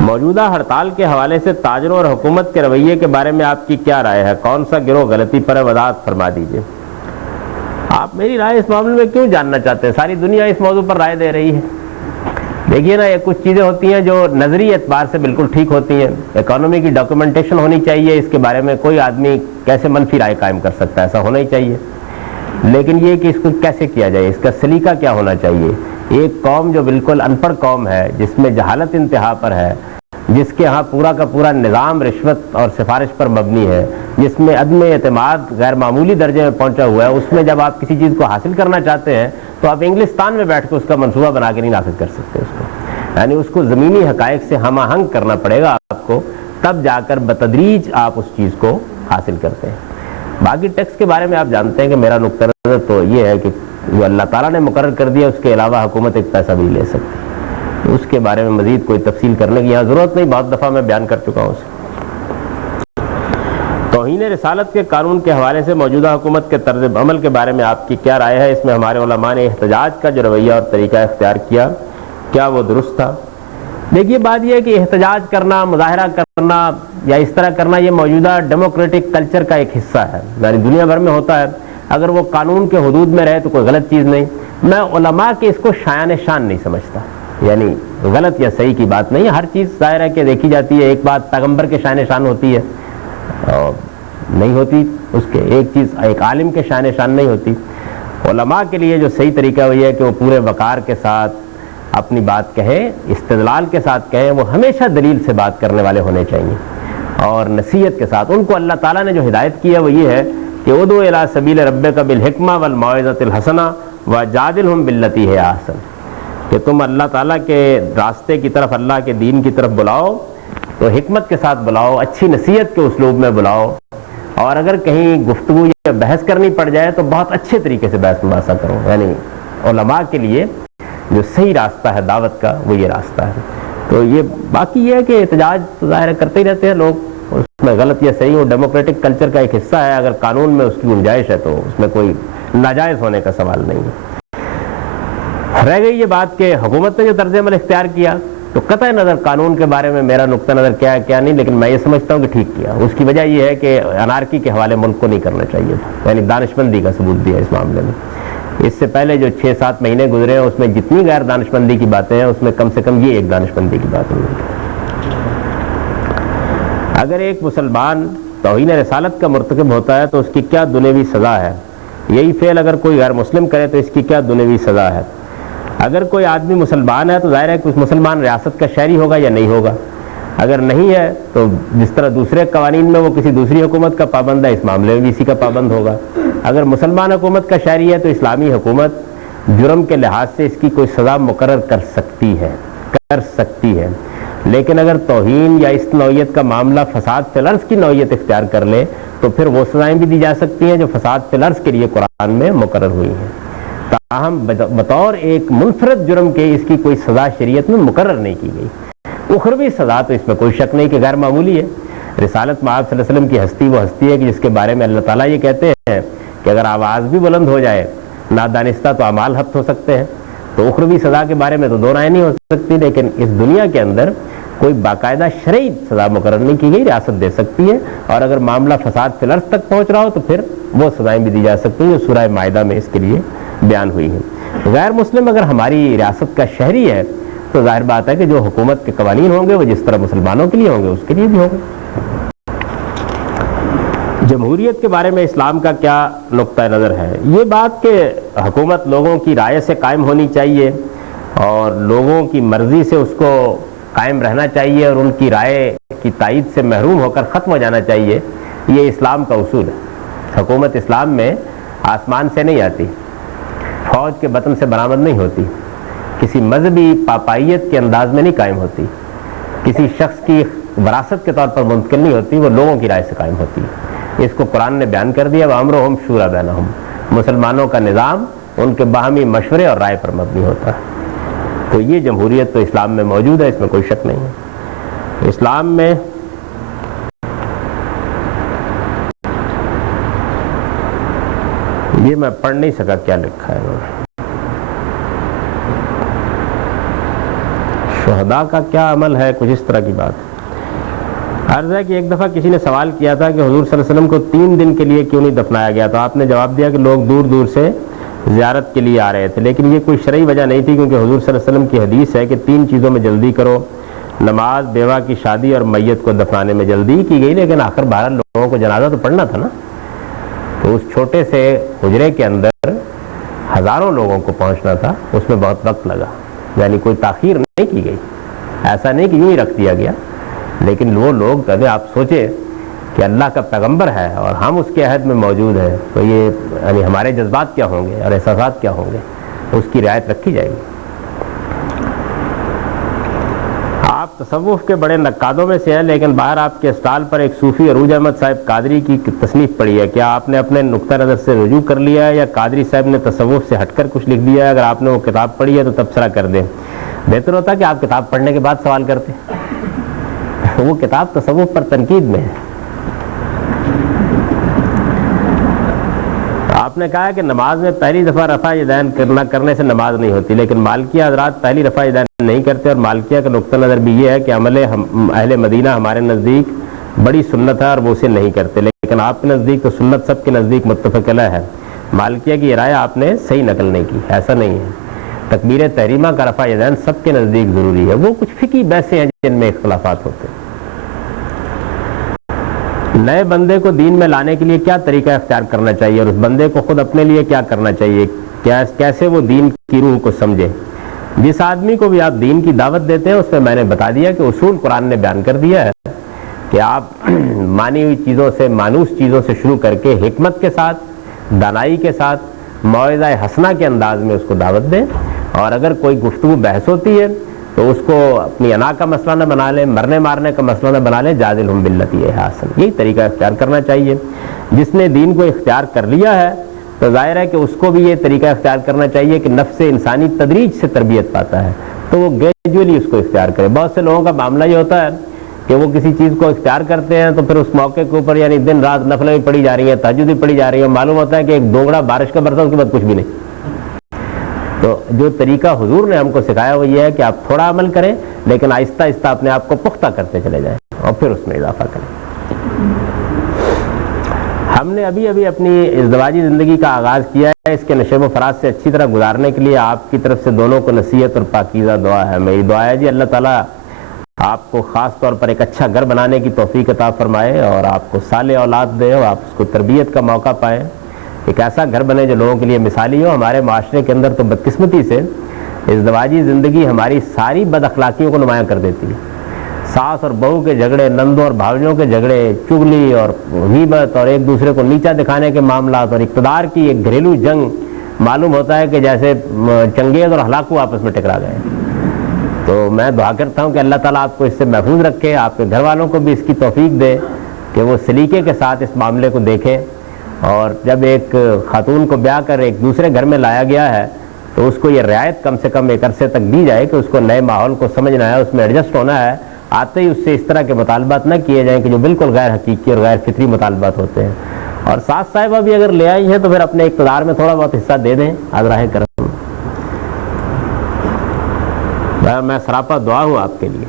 موجودہ ہڑتال کے حوالے سے تاجروں اور حکومت کے رویے کے بارے میں آپ کی کیا رائے ہے؟ کون سا گروہ غلطی پر ہے؟ وضاحت فرما دیجیے۔ آپ میری رائے اس معاملے میں کیوں جاننا چاہتے ہیں؟ ساری دنیا اس موضوع پر رائے دے رہی ہے۔ دیکھیے نا، یہ کچھ چیزیں ہوتی ہیں جو نظری اعتبار سے بالکل ٹھیک ہوتی ہیں۔ اکانومی کی ڈاکومنٹیشن ہونی چاہیے، اس کے بارے میں کوئی آدمی کیسے منفی رائے قائم کر سکتا ہے؟ ایسا ہونا ہی چاہیے۔ لیکن یہ کہ اس کو کیسے کیا جائے، اس کا سلیقہ کیا ہونا چاہیے؟ ایک قوم جو بالکل ان پڑھ قوم ہے، جس میں جہالت انتہا پر ہے، جس کے ہاں پورا کا پورا نظام رشوت اور سفارش پر مبنی ہے، جس میں عدم اعتماد غیر معمولی درجے میں پہنچا ہوا ہے، اس میں جب آپ کسی چیز کو حاصل کرنا چاہتے ہیں تو آپ انگلستان میں بیٹھ کے اس کا منصوبہ بنا کے نہیں نافذ کر سکتے اس کو، یعنی اس کو زمینی حقائق سے ہم آہنگ کرنا پڑے گا آپ کو، تب جا کر بتدریج آپ اس چیز کو حاصل کرتے ہیں۔ باقی ٹیکس کے بارے میں آپ جانتے ہیں کہ میرا نقطہ نظر تو یہ ہے کہ جو اللہ تعالیٰ نے مقرر کر دیا، اس کے علاوہ حکومت ایک پیسہ بھی لے سکتی ہے، اس کے بارے میں مزید کوئی تفصیل کرنے کی یہاں ضرورت نہیں، بہت دفعہ میں بیان کر چکا ہوں اسے۔ توہین رسالت کے قانون کے حوالے سے موجودہ حکومت کے طرز عمل کے بارے میں آپ کی کیا رائے ہے؟ اس میں ہمارے علماء نے احتجاج کا جو رویہ اور طریقہ اختیار کیا، کیا وہ درست تھا؟ دیکھیے، بات یہ ہے کہ احتجاج کرنا، مظاہرہ کرنا یا اس طرح کرنا، یہ موجودہ ڈیموکریٹک کلچر کا ایک حصہ ہے، یعنی دنیا بھر میں ہوتا ہے۔ اگر وہ قانون کے حدود میں رہے تو کوئی غلط چیز نہیں۔ میں علماء کے اس کو شایان شان نہیں سمجھتا، یعنی غلط یا صحیح کی بات نہیں ہے، ہر چیز ظاہر ہے کہ دیکھی جاتی ہے۔ ایک بات پیغمبر کے شایان شان ہوتی ہے اور نہیں ہوتی اس کے، ایک چیز ایک عالم کے شایان شان نہیں ہوتی۔ علماء کے لیے جو صحیح طریقہ وہی ہے کہ وہ پورے وقار کے ساتھ اپنی بات کہیں، استدلال کے ساتھ کہیں، وہ ہمیشہ دلیل سے بات کرنے والے ہونے چاہیے اور نصیحت کے ساتھ۔ ان کو اللہ تعالیٰ نے جو ہدایت کی ہے وہ یہ ہے کہ ادعو الی سبیل ربک بالحکمہ والموعظۃ الحسنہ وجادلہم باللتی ہی احسن، کہ تم اللہ تعالیٰ کے راستے کی طرف، اللہ کے دین کی طرف بلاؤ تو حکمت کے ساتھ بلاؤ، اچھی نصیحت کے اسلوب میں بلاؤ، اور اگر کہیں گفتگو یا بحث کرنی پڑ جائے تو بہت اچھے طریقے سے بحث مباحثہ کرو۔ یعنی علماء کے لیے جو صحیح راستہ ہے دعوت کا وہ یہ راستہ ہے۔ تو یہ باقی یہ ہے کہ احتجاج ظاہر کرتے ہی رہتے ہیں لوگ، اس میں غلط یا صحیح، وہ ڈیموکریٹک کلچر کا ایک حصہ ہے۔ اگر قانون میں اس کی گنجائش ہے تو اس میں کوئی ناجائز ہونے کا سوال نہیں ہے۔ رہ گئی یہ بات کہ حکومت نے جو طرز عمل اختیار کیا، تو قطع نظر قانون کے بارے میں میرا نقطہ نظر کیا ہے کیا نہیں، لیکن میں یہ سمجھتا ہوں کہ ٹھیک کیا. اس کی وجہ یہ ہے کہ انارکی کے حوالے ملک کو نہیں کرنا چاہیے تھا، یعنی دانشمندی کا ثبوت دیا اس معاملے میں. اس سے پہلے جو 6-7 مہینے گزرے ہیں اس میں جتنی غیر دانشمندی کی باتیں ہیں اس میں کم سے کم یہ ایک دانشمندی کی بات ہے. اگر ایک مسلمان توہین رسالت کا مرتکب ہوتا ہے تو اس کی کیا دنیوی سزا ہے؟ یہی فعل اگر کوئی غیر مسلم کرے تو اس کی کیا دنیوی سزا ہے؟ اگر کوئی آدمی مسلمان ہے تو ظاہر ہے کہ اس مسلمان ریاست کا شہری ہوگا یا نہیں ہوگا. اگر نہیں ہے تو جس طرح دوسرے قوانین میں وہ کسی دوسری حکومت کا پابند ہے، اس معاملے میں بھی اسی کا پابند ہوگا. اگر مسلمان حکومت کا شہری ہے تو اسلامی حکومت جرم کے لحاظ سے اس کی کوئی سزا مقرر کر سکتی ہے. لیکن اگر توہین یا اس نوعیت کا معاملہ فساد فی الارض کی نوعیت اختیار کر لے تو پھر وہ سزائیں بھی دی جا سکتی ہیں جو فساد فی الارض کے لیے قرآن میں مقرر ہوئی ہیں. تاہم بطور ایک منفرد جرم کے اس کی کوئی سزا شریعت میں مقرر نہیں کی گئی. اخروی سزا تو اس میں کوئی شک نہیں کہ غیر معمولی ہے. رسالت مآب صلی اللہ علیہ وسلم کی ہستی وہ ہستی ہے کہ جس کے بارے میں اللہ تعالیٰ یہ کہتے ہیں کہ اگر آواز بھی بلند ہو جائے نادانستہ تو اعمال ہفت ہو سکتے ہیں. تو اخروی سزا کے بارے میں تو دو رائے نہیں ہو سکتی، لیکن اس دنیا کے اندر کوئی باقاعدہ شرعی سزا مقرر نہیں کی گئی. ریاست دے سکتی ہے، اور اگر معاملہ فساد فی الارض تک پہنچ رہا ہو تو پھر وہ سزائیں بھی دی جا سکتی ہیں جو سورہ مائدہ میں اس کے لیے بیان ہوئی ہیں. غیر مسلم اگر ہماری ریاست کا شہری ہے تو ظاہر بات ہے کہ جو حکومت کے قوانین ہوں گے وہ جس طرح مسلمانوں کے لیے ہوں گے اس کے لیے بھی ہوں گے. جمہوریت کے بارے میں اسلام کا کیا نقطہ نظر ہے؟ یہ بات کہ حکومت لوگوں کی رائے سے قائم ہونی چاہیے اور لوگوں کی مرضی سے اس کو قائم رہنا چاہیے اور ان کی رائے کی تائید سے محروم ہو کر ختم ہو جانا چاہیے، یہ اسلام کا اصول ہے. حکومت اسلام میں آسمان سے نہیں آتی، فوج کے بطن سے برآمد نہیں ہوتی، کسی مذہبی پاپائیت کے انداز میں نہیں قائم ہوتی، کسی شخص کی وراثت کے طور پر منتقل نہیں ہوتی، وہ لوگوں کی رائے سے قائم ہوتی ہے. اس کو قرآن نے بیان کر دیا، وَأَمْرُهُمْ شُورَىٰ بَيْنَهُمْ. مسلمانوں کا نظام ان کے باہمی مشورے اور رائے پر مبنی ہوتا ہے. تو یہ جمہوریت تو اسلام میں موجود ہے، اس میں کوئی شک نہیں ہے. اسلام میں یہ میں پڑھ نہیں سکا کیا لکھا ہے. شہداء کا کیا عمل ہے، کچھ اس طرح کی بات. عرض ہے کہ ایک دفعہ کسی نے سوال کیا تھا کہ حضور صلی اللہ علیہ وسلم کو 3 دن کے لیے کیوں نہیں دفنایا گیا؟ تو آپ نے جواب دیا کہ لوگ دور دور سے زیارت کے لیے آ رہے تھے. لیکن یہ کوئی شرعی وجہ نہیں تھی، کیونکہ حضور صلی اللہ علیہ وسلم کی حدیث ہے کہ 3 چیزوں میں جلدی کرو: نماز، بیوہ کی شادی اور میت کو دفنانے میں جلدی کی گئی. لیکن آخر 12 لوگوں کو جنازہ تو پڑھنا تھا نا. تو اس چھوٹے سے حجرے کے اندر ہزاروں لوگوں کو پہنچنا تھا، اس میں بہت وقت لگا. یعنی کوئی تاخیر نہیں کی گئی، ایسا نہیں کہ یوں ہی رکھ دیا گیا. لیکن وہ لوگ کہتے آپ سوچیں کہ اللہ کا پیغمبر ہے اور ہم اس کے عہد میں موجود ہیں، تو یہ یعنی ہمارے جذبات کیا ہوں گے اور احساسات کیا ہوں گے، اس کی رعایت رکھی جائے گی. آپ تصوف کے بڑے نقادوں میں سے ہیں، لیکن باہر آپ کے اسٹال پر ایک صوفی عروج احمد صاحب قادری کی تصنیف پڑھی ہے. کیا آپ نے اپنے نقطہ نظر سے رجوع کر لیا ہے یا قادری صاحب نے تصوف سے ہٹ کر کچھ لکھ دیا ہے؟ اگر آپ نے وہ کتاب پڑھی ہے تو تبصرہ کر دیں. بہتر ہوتا کہ آپ کتاب پڑھنے کے بعد سوال کرتے. وہ کتاب تصوف پر تنقید میں ہے. آپ نے کہا کہ نماز میں پہلی دفعہ رفع یدین کرنے سے نماز نہیں ہوتی، لیکن مالکیہ حضرات پہلی رفع یدین نہیں کرتے، اور مالکیہ کا نقطہ نظر بھی یہ ہے کہ عمل اہل مدینہ ہمارے نزدیک بڑی سنت ہے اور وہ اسے نہیں کرتے. لیکن آپ کے نزدیک تو سنت سب کے نزدیک متفق علیہ ہے. مالکیہ کی رائے آپ نے صحیح نقل نہیں کی، ایسا نہیں ہے. تکبیر تحریمہ کا رفع یدین سب کے نزدیک ضروری ہے. وہ کچھ فقہی بحثیں ہیں جن میں اختلافات ہوتے ہیں. نئے بندے کو دین میں لانے کے لیے کیا طریقہ اختیار کرنا چاہیے، اور اس بندے کو خود اپنے لیے کیا کرنا چاہیے؟ کیسے وہ دین کی روح کو سمجھے؟ جس آدمی کو بھی آپ دین کی دعوت دیتے ہیں اس میں نے بتا دیا کہ اصول قرآن نے بیان کر دیا ہے کہ آپ مانی ہوئی چیزوں سے، مانوس چیزوں سے شروع کر کے حکمت کے ساتھ، دانائی کے ساتھ، موعظہ حسنہ کے انداز میں اس کو دعوت دیں. اور اگر کوئی گفتگو بحث ہوتی ہے تو اس کو اپنی انا کا مسئلہ نہ بنا لیں، مرنے مارنے کا مسئلہ نہ بنا لیں. جادلہم باللتی ہی احسن، یہی طریقہ اختیار کرنا چاہیے. جس نے دین کو اختیار کر لیا ہے تو ظاہر ہے کہ اس کو بھی یہ طریقہ اختیار کرنا چاہیے کہ نفس انسانی تدریج سے تربیت پاتا ہے تو وہ گریجولی اس کو اختیار کرے. بہت سے لوگوں کا معاملہ یہ ہوتا ہے کہ وہ کسی چیز کو اختیار کرتے ہیں تو پھر اس موقع کے اوپر یعنی دن رات نفلیں بھی پڑھی جا رہی ہیں، تہجد بھی پڑھی جا رہی ہیں، معلوم ہوتا ہے کہ ایک دوگڑا بارش کا برسا اس کے بعد کچھ بھی نہیں. تو جو طریقہ حضور نے ہم کو سکھایا وہ یہ ہے کہ آپ تھوڑا عمل کریں لیکن آہستہ آہستہ اپنے آپ کو پختہ کرتے چلے جائیں اور پھر اس میں اضافہ کریں. ہم نے ابھی اپنی ازدواجی زندگی کا آغاز کیا ہے. اس کے نشیب و فراز سے اچھی طرح گزارنے کے لیے آپ کی طرف سے دونوں کو نصیحت اور پاکیزہ دعا ہے. میری دعا ہے جی اللہ تعالیٰ آپ کو خاص طور پر ایک اچھا گھر بنانے کی توفیق عطا فرمائے اور آپ کو صالح اولاد دے اور آپ اس کو تربیت کا موقع پائیں. ایک ایسا گھر بنے جو لوگوں کے لیے مثالی ہو. ہمارے معاشرے کے اندر تو بدقسمتی سے ازدواجی زندگی ہماری ساری بد اخلاقیوں کو نمایاں کر دیتی ہے. ساس اور بہو کے جھگڑے، نندوں اور بھاوجوں کے جھگڑے، چغلی اور غیبت اور ایک دوسرے کو نیچا دکھانے کے معاملات اور اقتدار کی ایک گھریلو جنگ. معلوم ہوتا ہے کہ جیسے چنگیز اور ہلاکو آپس میں ٹکرا گئے. تو میں دعا کرتا ہوں کہ اللہ تعالیٰ آپ کو اس سے محفوظ رکھے، آپ کے گھر والوں کو بھی اس کی توفیق دے کہ وہ سلیقے کے ساتھ اس معاملے کو دیکھیں. اور جب ایک خاتون کو بیاہ کر ایک دوسرے گھر میں لایا گیا ہے تو اس کو یہ رعایت کم سے کم ایک عرصے تک دی جائے کہ اس کو نئے ماحول کو سمجھنا ہے، اس میں ایڈجسٹ ہونا ہے. آتے ہی اس سے اس طرح کے مطالبات نہ کیے جائیں کہ جو بالکل غیر حقیقی اور غیر فطری مطالبات ہوتے ہیں. اور ساس صاحبہ بھی اگر لے آئی ہیں تو پھر اپنے اقتدار میں تھوڑا بہت حصہ دے دیں آذراہ کرم. میں سراپا دعا ہوں آپ کے لیے.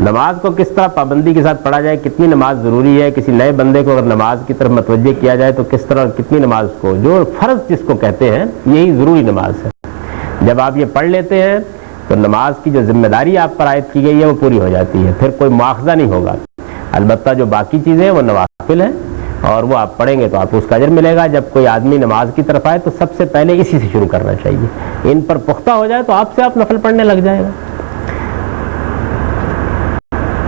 نماز کو کس طرح پابندی کے ساتھ پڑھا جائے، کتنی نماز ضروری ہے، کسی نئے بندے کو اگر نماز کی طرف متوجہ کیا جائے تو کس طرح کتنی نماز کو، جو فرض جس کو کہتے ہیں یہی ضروری نماز ہے. جب آپ یہ پڑھ لیتے ہیں تو نماز کی جو ذمہ داری آپ پر عائد کی گئی ہے وہ پوری ہو جاتی ہے. پھر کوئی مواخذہ نہیں ہوگا. البتہ جو باقی چیزیں ہیں وہ نوافل ہیں اور وہ آپ پڑھیں گے تو آپ کو اس کا اجر ملے گا. جب کوئی آدمی نماز کی طرف آئے تو سب سے پہلے اسی سے شروع کرنا چاہیے. ان پر پختہ ہو جائے تو آپ سے آپ نفل پڑھنے لگ جائے گا.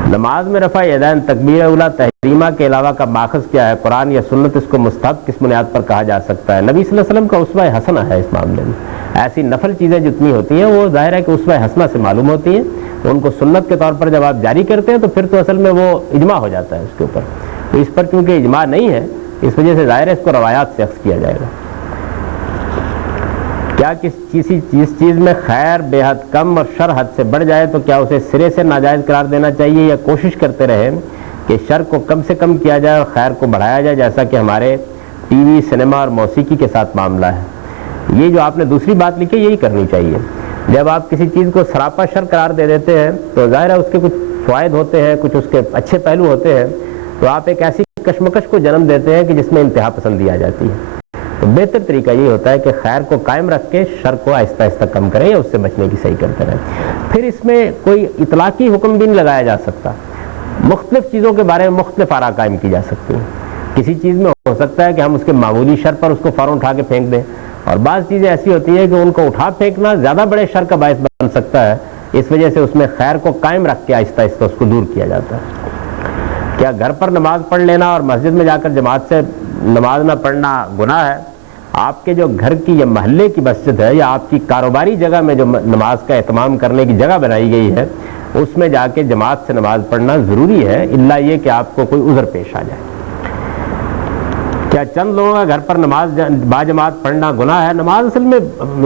نماز میں رفع یدین تکبیر اولیٰ تحریمہ کے علاوہ کا ماخذ کیا ہے؟ قرآن یا سنت اس کو مستحب کس بنیاد پر کہا جا سکتا ہے؟ نبی صلی اللہ علیہ وسلم کا اسوہ حسنہ ہے اس معاملے میں. ایسی نفل چیزیں جتنی ہوتی ہیں وہ ظاہر ہے کہ اسوہ حسنہ سے معلوم ہوتی ہیں. ان کو سنت کے طور پر جب آپ جاری کرتے ہیں تو پھر تو اصل میں وہ اجماع ہو جاتا ہے اس کے اوپر. تو اس پر چونکہ اجماع نہیں ہے اس وجہ سے ظاہر ہے اس کو روایات سے اخذ کیا جائے گا. کیا کسی چیز میں خیر بے حد کم اور شر حد سے بڑھ جائے تو کیا اسے سرے سے ناجائز قرار دینا چاہیے یا کوشش کرتے رہیں کہ شر کو کم سے کم کیا جائے اور خیر کو بڑھایا جائے، جیسا کہ ہمارے ٹی وی، سنیما اور موسیقی کے ساتھ معاملہ ہے؟ یہ جو آپ نے دوسری بات لکھی یہی کرنی چاہیے. جب آپ کسی چیز کو سراپا شر قرار دے دیتے ہیں تو ظاہر ہے اس کے کچھ فوائد ہوتے ہیں، کچھ اس کے اچھے پہلو ہوتے ہیں. تو آپ ایک ایسی کشمکش کو جنم دیتے ہیں کہ جس میں انتہا پسندی آ جاتی ہے. تو بہتر طریقہ یہ ہوتا ہے کہ خیر کو قائم رکھ کے شر کو آہستہ آہستہ کم کریں یا اس سے بچنے کی صحیح کرتے رہیں. پھر اس میں کوئی اطلاقی حکم بھی نہیں لگایا جا سکتا. مختلف چیزوں کے بارے میں مختلف آراء قائم کی جا سکتی ہیں. کسی چیز میں ہو سکتا ہے کہ ہم اس کے معمولی شر پر اس کو فوراً اٹھا کے پھینک دیں، اور بعض چیزیں ایسی ہوتی ہیں کہ ان کو اٹھا پھینکنا زیادہ بڑے شر کا باعث بن سکتا ہے. اس وجہ سے اس میں خیر کو قائم رکھ کے آہستہ آہستہ اس کو دور کیا جاتا ہے. کیا گھر پر نماز پڑھ لینا اور مسجد میں جا کر جماعت سے نماز نہ پڑھنا گناہ ہے؟ آپ کے جو گھر کی یا محلے کی مسجد ہے یا آپ کی کاروباری جگہ میں جو نماز کا اہتمام کرنے کی جگہ بنائی گئی ہے اس میں جا کے جماعت سے نماز پڑھنا ضروری ہے، الا یہ کہ آپ کو کوئی عذر پیش آ جائے. کیا چند لوگوں کا گھر پر نماز باجماعت پڑھنا گناہ ہے؟ نماز اصل میں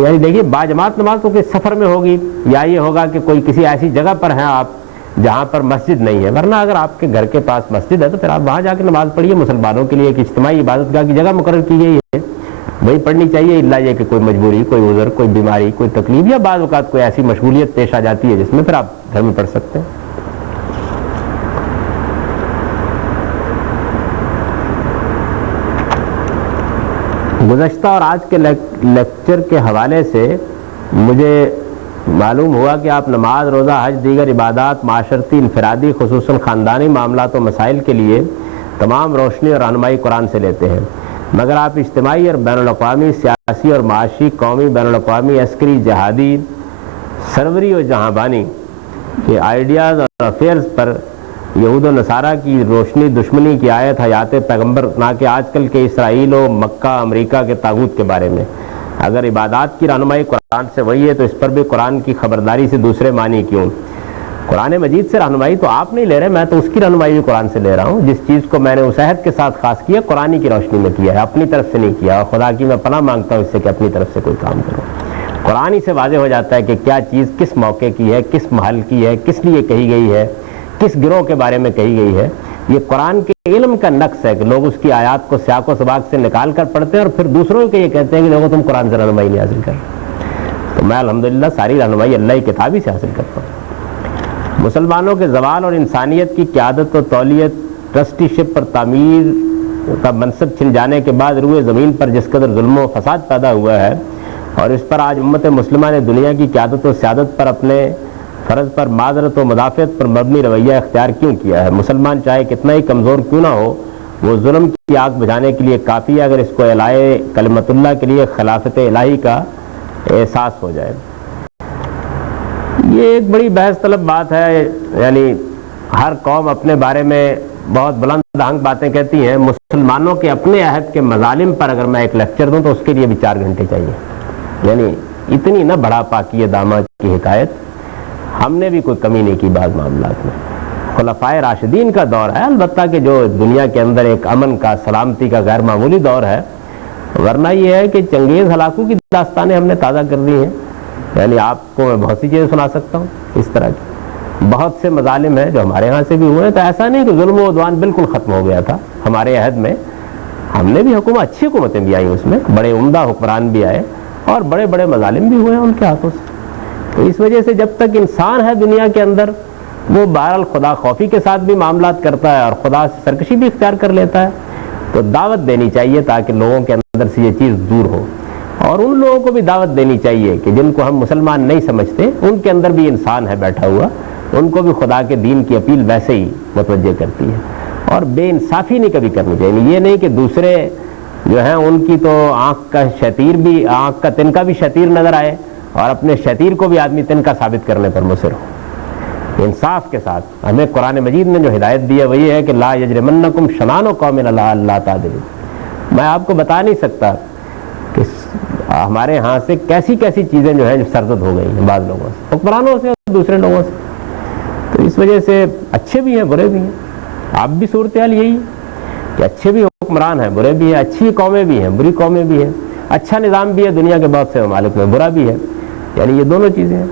یعنی دیکھیے باجماعت نماز تو کسی سفر میں ہوگی یا یہ ہوگا کہ کوئی کسی ایسی جگہ پر ہیں آپ جہاں پر مسجد نہیں ہے. ورنہ اگر آپ کے گھر کے پاس مسجد ہے تو پھر آپ وہاں جا کے نماز پڑھیے. مسلمانوں کے لیے ایک اجتماعی عبادت گاہ کی جگہ مقرر کی گئی ہے، وہی پڑھنی چاہیے، الا یہ کہ کوئی مجبوری، کوئی عذر، کوئی بیماری، کوئی تکلیف یا بعض اوقات کوئی ایسی مشغولیت پیش آ جاتی ہے جس میں پھر آپ گھر میں پڑھ سکتے ہیں. گزشتہ اور آج کے لیکچر کے حوالے سے مجھے معلوم ہوا کہ آپ نماز، روزہ، حج، دیگر عبادات، معاشرتی، انفرادی، خصوصاً خاندانی معاملات و مسائل کے لیے تمام روشنی اور رہنمائی قرآن سے لیتے ہیں، مگر آپ اجتماعی اور بین الاقوامی، سیاسی اور معاشی، قومی، بین الاقوامی، عسکری، جہادی، سروری اور جہاں بانی کے آئیڈیاز اور افیئرز پر یہود و نصارہ کی روشنی دشمنی کی آیت حیات پیغمبر نہ کہ آج کل کے اسرائیل و مکہ امریکہ کے طاغوت کے بارے میں. اگر عبادات کی رہنمائی قرآن سے وہی ہے تو اس پر بھی قرآن کی خبرداری سے دوسرے معنی کیوں؟ قرآن مجید سے رہنمائی تو آپ نہیں لے رہے، میں تو اس کی رہنمائی بھی قرآن سے لے رہا ہوں. جس چیز کو میں نے اس عہد کے ساتھ خاص کیا قرآن کی روشنی میں کیا ہے، اپنی طرف سے نہیں کیا. اور خدا کی میں پناہ مانگتا ہوں اس سے کہ اپنی طرف سے کوئی کام کروں. قرآن ہی سے واضح ہو جاتا ہے کہ کیا چیز کس موقع کی ہے، کس محل کی ہے، کس لیے کہی گئی ہے، کس گروہ کے بارے میں کہی گئی ہے. یہ قرآن کے علم کا نقص ہے کہ لوگ اس کی آیات کو سیاق و سباق سے نکال کر پڑھتے ہیں اور پھر دوسروں کو یہ کہتے ہیں کہ لوگوں تم قرآن سے رہنمائی نہیں حاصل کر. تو میں الحمدللہ ساری رہنمائی اللہ کی کتاب ہی سے حاصل کرتا ہوں۔ مسلمانوں کے زوال اور انسانیت کی قیادت و تولیت، ٹرسٹی شپ پر تعمیر کا منصب چھن جانے کے بعد روئے زمین پر جس قدر ظلم و فساد پیدا ہوا ہے، اور اس پر آج امت مسلمہ نے دنیا کی قیادت و سیادت پر اپنے فرض پر معذرت و مدافعت پر مبنی رویہ اختیار کیوں کیا ہے؟ مسلمان چاہے کتنا ہی کمزور کیوں نہ ہو، وہ ظلم کی آگ بجھانے کے لیے کافی ہے اگر اس کو اعلائے کلمت اللہ کے لیے خلافت الہی کا احساس ہو جائے۔ یہ ایک بڑی بحث طلب بات ہے، یعنی ہر قوم اپنے بارے میں بہت بلند آہنگ باتیں کہتی ہیں۔ مسلمانوں کے اپنے عہد کے مظالم پر اگر میں ایک لیکچر دوں تو اس کے لیے بھی 4 گھنٹے چاہیے، یعنی اتنی نہ بڑھا پاکی داماد کی حکایت۔ ہم نے بھی کوئی کمی نہیں کی بعض معاملات میں۔ خلفائے راشدین کا دور ہے، البتہ کہ جو دنیا کے اندر ایک امن کا، سلامتی کا غیر معمولی دور ہے، ورنہ یہ ہے کہ چنگیز ہلاکو کی داستانیں ہم نے تازہ کر دی ہیں۔ یعنی آپ کو میں بہت سی چیزیں سنا سکتا ہوں اس طرح کی، بہت سے مظالم ہیں جو ہمارے ہاں سے بھی ہوئے ہیں۔ تو ایسا نہیں کہ ظلم و عدوان بالکل ختم ہو گیا تھا ہمارے عہد میں، ہم نے بھی اچھی حکومتیں بھی آئیں، اس میں بڑے عمدہ حکمران بھی آئے اور بڑے بڑے مظالم بھی ہوئے ہیں ان کے ہاتھوں سے۔ تو اس وجہ سے جب تک انسان ہے دنیا کے اندر، وہ بہرحال خدا خوفی کے ساتھ بھی معاملات کرتا ہے اور خدا سے سرکشی بھی اختیار کر لیتا ہے۔ تو دعوت دینی چاہیے تاکہ لوگوں کے اندر سے یہ چیز دور ہو، اور ان لوگوں کو بھی دعوت دینی چاہیے کہ جن کو ہم مسلمان نہیں سمجھتے، ان کے اندر بھی انسان ہے بیٹھا ہوا، ان کو بھی خدا کے دین کی اپیل ویسے ہی متوجہ کرتی ہے۔ اور بے انصافی نہیں کبھی کرنی چاہیے، یہ نہیں کہ دوسرے جو ہیں ان کی تو آنکھ کا تنکا بھی شتیر نظر آئے اور اپنے شتیر کو بھی آدمی تنکا ثابت کرنے پر مصر ہو۔ انصاف کے ساتھ ہمیں قرآن مجید نے جو ہدایت دی ہے وہ یہ ہے کہ لا یجرمنکم شنآن قوم علی الا تعدلوا۔ میں آپ کو بتا نہیں سکتا کہ ہمارے ہاں سے کیسی کیسی چیزیں جو ہیں جو سرزد ہو گئی ہیں بعض لوگوں سے، حکمرانوں سے اور دوسرے لوگوں سے۔ تو اس وجہ سے اچھے بھی ہیں برے بھی ہیں، آپ بھی صورتحال یہی ہے کہ اچھے بھی حکمران ہیں برے بھی ہیں، اچھی قومیں بھی ہیں بری قومیں بھی ہیں، اچھا نظام بھی ہے دنیا کے بہت سے ممالک میں، برا بھی ہے، یعنی یہ دونوں چیزیں ہیں۔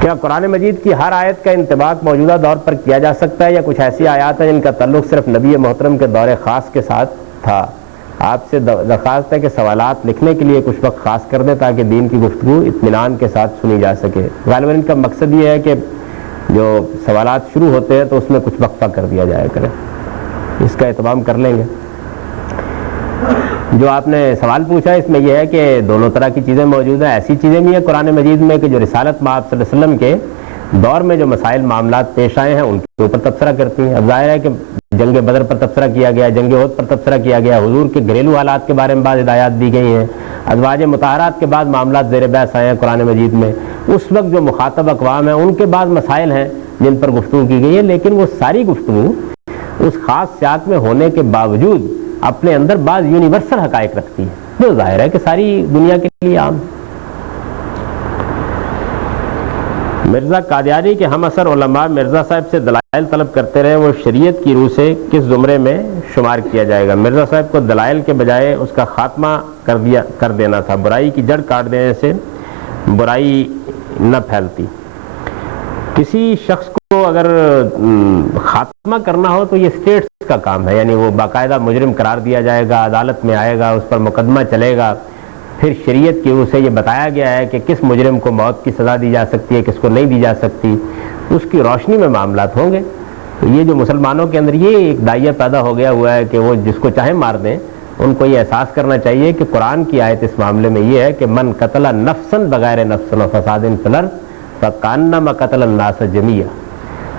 کیا قرآن مجید کی ہر آیت کا انطباق موجودہ دور پر کیا جا سکتا ہے، یا کچھ ایسی آیات ہیں جن کا تعلق صرف نبی محترم کے دور خاص کے ساتھ تھا؟ آپ سے درخواست ہے کہ سوالات لکھنے کے لیے کچھ وقت خاص کر دیں تاکہ دین کی گفتگو اطمینان کے ساتھ سنی جا سکے۔ غالباً ان کا مقصد یہ ہے کہ جو سوالات شروع ہوتے ہیں تو اس میں کچھ وقفہ کر دیا جائے کرے، اس کا اہتمام کر لیں گے۔ جو آپ نے سوال پوچھا اس میں یہ ہے کہ دونوں طرح کی چیزیں موجود ہیں۔ ایسی چیزیں بھی ہیں قرآن مجید میں کہ جو رسالت مآب صلی اللہ علیہ وسلم کے دور میں جو مسائل معاملات پیش آئے ہیں ان کے اوپر تبصرہ کرتی ہیں۔ اب ظاہر ہے کہ جنگ بدر پر تبصرہ کیا گیا، جنگ احد پر تبصرہ کیا گیا، حضور کے گھریلو حالات کے بارے میں بعض ہدایات دی گئی ہیں، ازواج مطہرات کے بعد معاملات زیر بحث آئے ہیں قرآن مجید میں۔ اس وقت جو مخاطب اقوام ہیں ان کے بعد مسائل ہیں جن پر گفتگو کی گئی ہے، لیکن وہ ساری گفتگو اس خاص سیاق میں ہونے کے باوجود اپنے اندر بعض یونیورسل حقائق رکھتی ہے جو ظاہر ہے کہ ساری دنیا کے لیے عام ہے۔ مرزا قادیانی کے ہم اثر علماء مرزا صاحب سے دلائل طلب کرتے رہے، وہ شریعت کی روح سے کس زمرے میں شمار کیا جائے گا؟ مرزا صاحب کو دلائل کے بجائے اس کا خاتمہ کر دینا تھا، برائی کی جڑ کاٹ دینے سے برائی نہ پھیلتی۔ کسی شخص کو اگر خاتمہ کرنا ہو تو یہ اسٹیٹس کا کام ہے، یعنی وہ باقاعدہ مجرم قرار دیا جائے گا، عدالت میں آئے گا، اس پر مقدمہ چلے گا، پھر شریعت کی روح سے یہ بتایا گیا ہے کہ کس مجرم کو موت کی سزا دی جا سکتی ہے، کس کو نہیں دی جا سکتی، اس کی روشنی میں معاملات ہوں گے۔ تو یہ جو مسلمانوں کے اندر یہ ایک دائیہ پیدا ہو گیا ہوا ہے کہ وہ جس کو چاہے مار دیں، ان کو یہ احساس کرنا چاہیے کہ قرآن کی آیت اس معاملے میں یہ ہے کہ من قتل نفسا بغیر نفس و فساد فی الارض فکانما قتل الناس جمیعا۔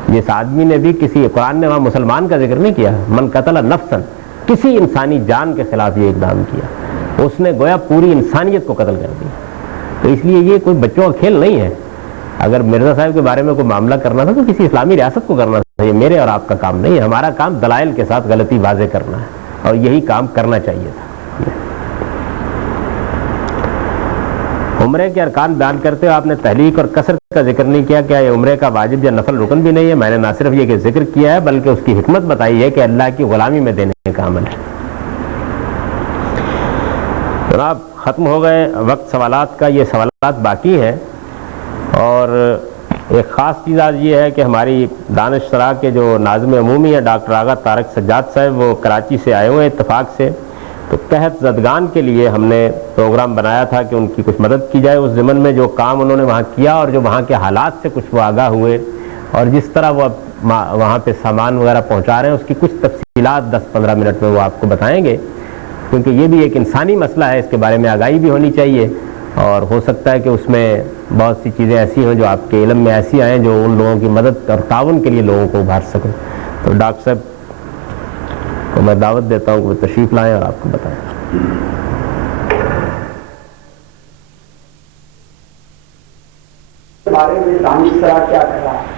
جس آدمی نے بھی قرآن نے وہاں مسلمان کا ذکر نہیں کیا، من قتل نفسا، کسی انسانی جان کے خلاف یہ اقدام کیا، اس نے گویا پوری انسانیت کو قتل کر دیا۔ تو اس لیے یہ کوئی بچوں کا کھیل نہیں ہے۔ اگر مرزا صاحب کے بارے میں کوئی معاملہ کرنا تھا تو کسی اسلامی ریاست کو کرنا تھا، یہ میرے اور آپ کا کام نہیں ہے۔ ہمارا کام دلائل کے ساتھ غلطی واضح کرنا ہے اور یہی کام کرنا چاہیے تھا۔ عمرے کے ارکان بیان کرتے ہوئے آپ نے تحلیق اور کثرت کا ذکر نہیں کیا، کیا یہ عمرے کا واجب یا نفل رکن بھی نہیں ہے؟ میں نے نہ صرف یہ کہ ذکر کیا ہے بلکہ اس کی حکمت بتائی ہے کہ اللہ کی غلامی میں دینے کا عمل ہے۔ جناب ختم ہو گئے وقت سوالات کا، یہ سوالات باقی ہیں، اور ایک خاص چیز آج یہ ہے کہ ہماری دانش سرا کے جو ناظم عمومی ہیں ڈاکٹر آغا طارق سجاد صاحب، وہ کراچی سے آئے ہوئے اتفاق سے، تو قحط زدگان کے لیے ہم نے پروگرام بنایا تھا کہ ان کی کچھ مدد کی جائے. اس ضمن میں جو کام انہوں نے وہاں کیا اور جو وہاں کے حالات سے کچھ وہ آگاہ ہوئے اور جس طرح وہ وہاں پہ سامان وغیرہ پہنچا رہے ہیں، اس کی کچھ تفصیلات 10-15 منٹ میں وہ آپ کو بتائیں گے، کیونکہ یہ بھی ایک انسانی مسئلہ ہے، اس کے بارے میں آگاہی بھی ہونی چاہیے. اور ہو سکتا ہے کہ اس میں بہت سی چیزیں ایسی ہوں جو آپ کے علم میں ایسی آئیں جو ان لوگوں کی مدد اور تعاون کے لیے لوگوں کو ابھار سکیں. تو ڈاکٹر صاحب کو میں دعوت دیتا ہوں کہ وہ تشریف لائیں اور آپ کو بتائیں. بارے میں دانش سرا کیا کر رہا ہے.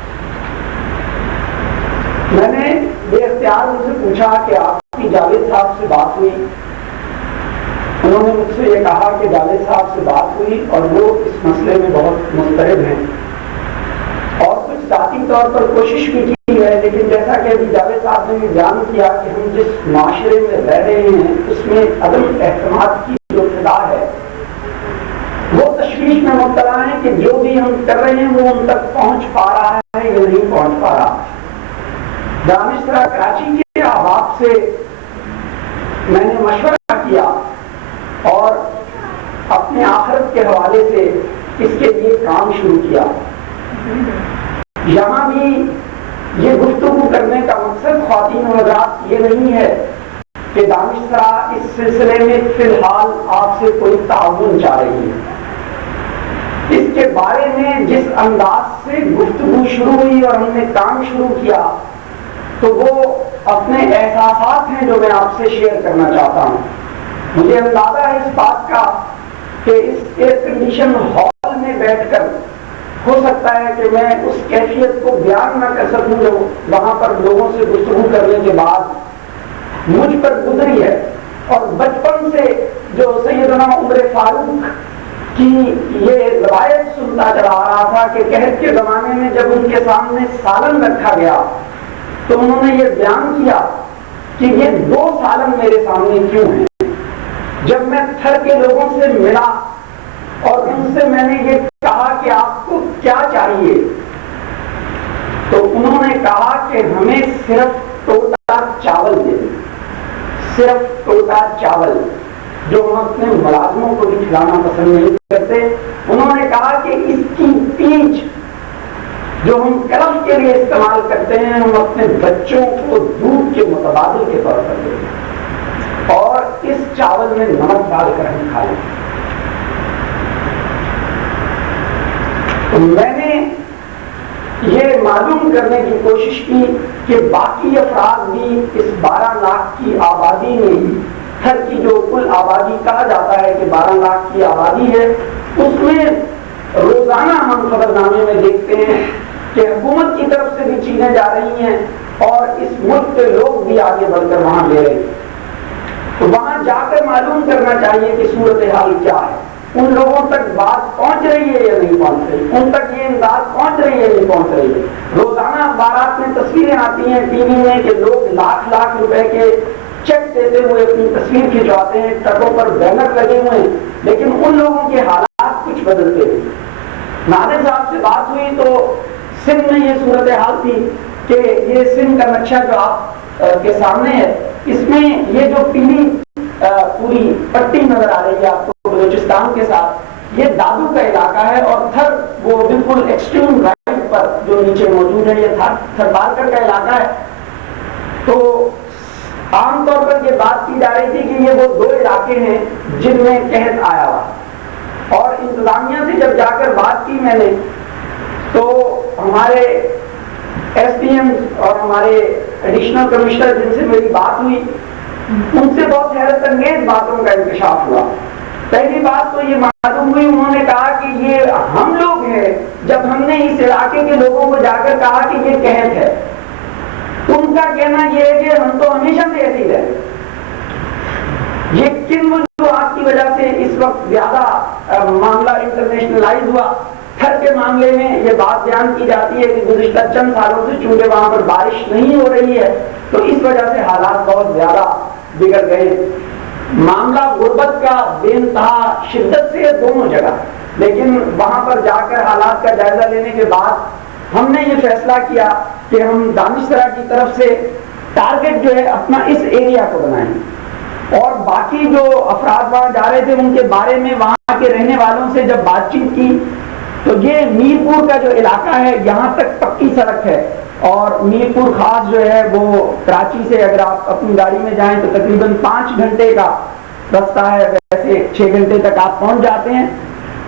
میں نے بے اختیار ان سے پوچھا کہ آپ کی جاوید صاحب سے بات ہوئی. انہوں نے مجھ سے یہ کہا کہ جاوید صاحب سے بات ہوئی اور وہ اس مسئلے میں بہت مضطرب ہیں اور کچھ ذاتی طور پر کوشش بھی کی ہے، لیکن جیسا کہ ابھی جاوید صاحب نے بھی بیان کیا کہ ہم جس معاشرے میں رہ رہے ہیں اس میں عدم اعتماد کی جو ابتدا ہے وہ تشویش میں مبتلا ہے کہ جو بھی ہم کر رہے ہیں وہ ان تک پہنچ پا رہا ہے یا نہیں پہنچ پا رہا. دانش سرا کراچی کے احباب سے میں نے مشورہ کیا اور اپنے آخرت کے حوالے سے اس کے لیے کام شروع کیا. یہاں بھی یہ گفتگو کرنے کا مقصد خواتین و حضرات یہ نہیں ہے کہ دانش سرا اس سلسلے میں فی الحال آپ سے کوئی تعاون چاہ رہی ہے. اس کے بارے میں جس انداز سے گفتگو شروع ہوئی اور ہم نے کام شروع کیا تو وہ اپنے احساسات ہیں جو میں آپ سے شیئر کرنا چاہتا ہوں. مجھے اندازہ ہے اس بات کا کہ اس ایئر کنڈیشن ہال میں بیٹھ کر ہو سکتا ہے کہ میں اس کیفیت کو بیان نہ کر سکوں جو وہاں پر لوگوں سے گفتگو کرنے کے بعد مجھ پر گزری ہے. اور بچپن سے جو سیدنا عمر فاروق کی یہ روایت سنتا چلا آ رہا تھا کہ قحط کے زمانے میں جب ان کے سامنے سالن رکھا گیا تو انہوں نے یہ بیان کیا کہ یہ 2 سالن میرے سامنے کیوں ہیں. جب میں تھر کے لوگوں سے ملا اور ان سے میں نے یہ کہا کہ آپ کو کیا چاہیے تو انہوں نے کہا کہ ہمیں صرف ٹوٹا چاول دے دیں، صرف ٹوٹا چاول جو ہم اپنے ملازموں کو بھی کھلانا پسند نہیں کرتے. انہوں نے کہا کہ اس کی پیچ جو ہم کلف کے لیے استعمال کرتے ہیں ہم اپنے بچوں کو دودھ کے متبادل کے طور پر دیں اور اس چاول میں نمک ڈال کر ہم کھا لیں. تو میں نے یہ معلوم کرنے کی کوشش کی کہ باقی افراد بھی اس 12 لاکھ کی آبادی میں تھر کی جو کل آبادی کہا جاتا ہے کہ 12 لاکھ کی آبادی ہے اس میں روزانہ ہم خبرنامے میں دیکھتے ہیں کہ حکومت کی طرف سے بھی چیزیں جا رہی ہیں اور اس ملک کے لوگ بھی آگے بڑھ کر وہاں لے رہے ہیں. تو وہاں جا کر معلوم کرنا چاہیے کہ صورتحال کیا ہے، ان لوگوں تک بات پہنچ رہی ہے یا نہیں پہنچ رہی، ان تک یہ انداز پہنچ رہی ہے یا نہیں پہنچ رہی ہے. روزانہ اخبارات میں تصویریں آتی ہیں ٹی وی میں کہ لوگ لاکھ روپے کے چیک دیتے ہوئے اپنی تصویر کھنچواتے ہیں، ٹرکوں پر بینر لگے ہوئے ہیں، لیکن ان لوگوں کے حالات کچھ بدلتے ہیں. نادر صاحب سے بات ہوئی تو سندھ میں یہ صورتحال تھی کہ یہ سندھ کا نقشہ جو آپ کے سامنے ہے اس میں یہ جو پیلی پوری پٹی نظر آ رہی ہے آپ کو بلوچستان کے ساتھ، یہ دادو کا علاقہ ہے اور تھر وہ بالکل ایکسٹریم رائٹ پر جو نیچے موجود ہے یہ تھر بارکر کا علاقہ ہے. تو عام طور پر یہ بات کی جا رہی تھی کہ یہ وہ 2 علاقے ہیں جن میں قحط آیا ہوا اور انتظامیہ سے جب جا کر بات کی میں نے تو ہمارے ایس ڈی ایم اور ہمارے ایڈیشنل کمشنر جن سے میری بات ہوئی ان سے بہت حیرت انگیز باتوں کا انکشاف ہوا. پہلی بات تو یہ معلوم ہوئی، انہوں نے کہا کہ یہ ہم لوگ ہیں. جب ہم نے اس علاقے کے لوگوں کو جا کر کہا کہ یہ قحط ہے ان کا کہنا یہ ہے کہ ہم تو ہمیشہ سے ایسے ہی رہے. یہ کن وجوہات کی وجہ سے اس وقت زیادہ معاملہ انٹرنیشنلائز ہوا. تھر کے معاملے میں یہ بات بیان کی جاتی ہے کہ گزشتہ چند سالوں سے چونکہ وہاں پر بارش نہیں ہو رہی ہے تو اس وجہ سے حالات بہت زیادہ بگڑ گئے. معاملہ غربت کا بے انتہا شدت سے دونوں جگہ، لیکن وہاں پر جا کر حالات کا جائزہ لینے کے بعد ہم نے یہ فیصلہ کیا کہ ہم دانش سرا کی طرف سے ٹارگٹ جو ہے اپنا اس ایریا کو بنائیں اور باقی جو افراد وہاں جا رہے تھے ان کے بارے میں وہاں کے رہنے والوں سے جب بات چیت کی تو یہ میر پور کا جو علاقہ ہے یہاں تک پکی سڑک ہے، اور میر پور خاص جو ہے وہ کراچی سے اگر آپ اپنی گاڑی میں جائیں تو تقریباً 5 گھنٹے کا رستہ ہے، ویسے 6 گھنٹے تک آپ پہنچ جاتے ہیں۔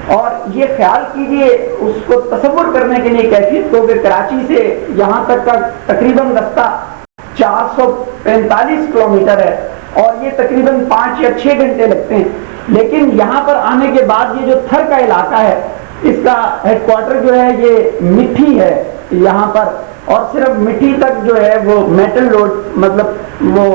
اور یہ خیال کیجئے اس کو تصور کرنے کے لیے کیفیت کو کہ کراچی سے یہاں تک کا تقریباً رستہ 445 کلومیٹر ہے اور یہ تقریباً 5 یا 6 گھنٹے لگتے ہیں، لیکن یہاں پر آنے کے بعد یہ جو تھر کا علاقہ ہے اس کا ہیڈ کوارٹر جو ہے یہ مٹھی ہے یہاں پر، اور صرف مٹی تک جو ہے وہ میٹل روڈ، مطلب وہ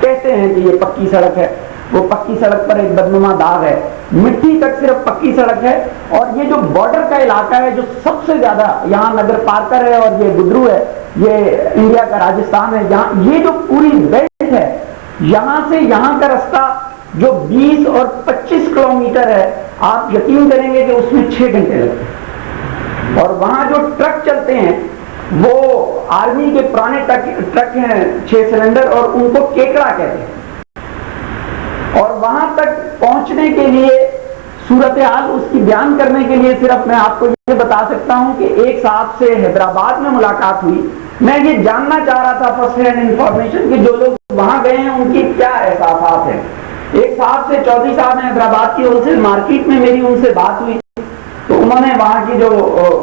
کہتے ہیں کہ یہ پکی سڑک ہے، وہ پکی سڑک پر ایک بدنما داغ ہے، مٹی تک صرف پکی سڑک ہے۔ اور یہ جو بارڈر کا علاقہ ہے جو سب سے زیادہ، یہاں نگر پارکر ہے اور یہ گڈرو ہے، یہ انڈیا کا راجستھان ہے، یہاں یہ جو پوری بیلٹ ہے یہاں سے یہاں کا رستہ جو 20 اور 25 کلومیٹر ہے، آپ یقین کریں گے کہ اس میں 6 گھنٹے لگتے ہیں۔ اور وہاں جو ٹرک چلتے ہیں وہ آرمی کے پرانے ٹرک ہیں 6 سلنڈر، اور ان کو کیکڑا کہتے ہیں۔ اور وہاں تک پہنچنے کے لیے صورتحال اس کی بیان کرنے کے لیے صرف میں آپ کو یہ بتا سکتا ہوں کہ ایک صاحب سے حیدرآباد میں ملاقات ہوئی، میں یہ جاننا چاہ رہا تھا فرسٹ ہینڈ انفارمیشن کہ جو لوگ وہاں گئے ہیں ان کی کیا احساسات ہیں۔ ایک صاحب سے، چودھری صاحب ہیں حیدرآباد کی ہول سیل مارکیٹ میں میری ان سے بات ہوئی تو انہوں نے وہاں کی جو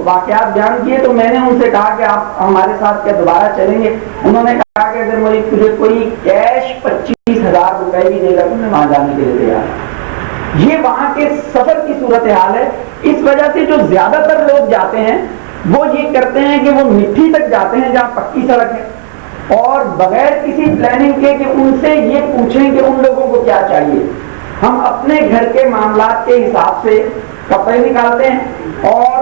واقعات بیان کیے تو میں نے ان سے کہا کہ آپ ہمارے ساتھ کیا دوبارہ چلیں گے؟ انہوں نے کہا کہ اگر مجھے کوئی کیش 25,000 روپے بھی دے گا تو میں وہاں جانے کے لیے تیار۔ یہ وہاں کے سفر کی صورتحال ہے۔ اس وجہ سے جو زیادہ تر لوگ جاتے ہیں وہ یہ کرتے ہیں کہ وہ مٹھی تک جاتے ہیں جہاں پکی سڑک ہے، اور بغیر کسی پلاننگ کے کہ ان سے یہ پوچھیں کہ ان لوگوں کو کیا چاہیے۔ ہم اپنے گھر کے معاملات کے حساب سے کپڑے نکالتے ہیں اور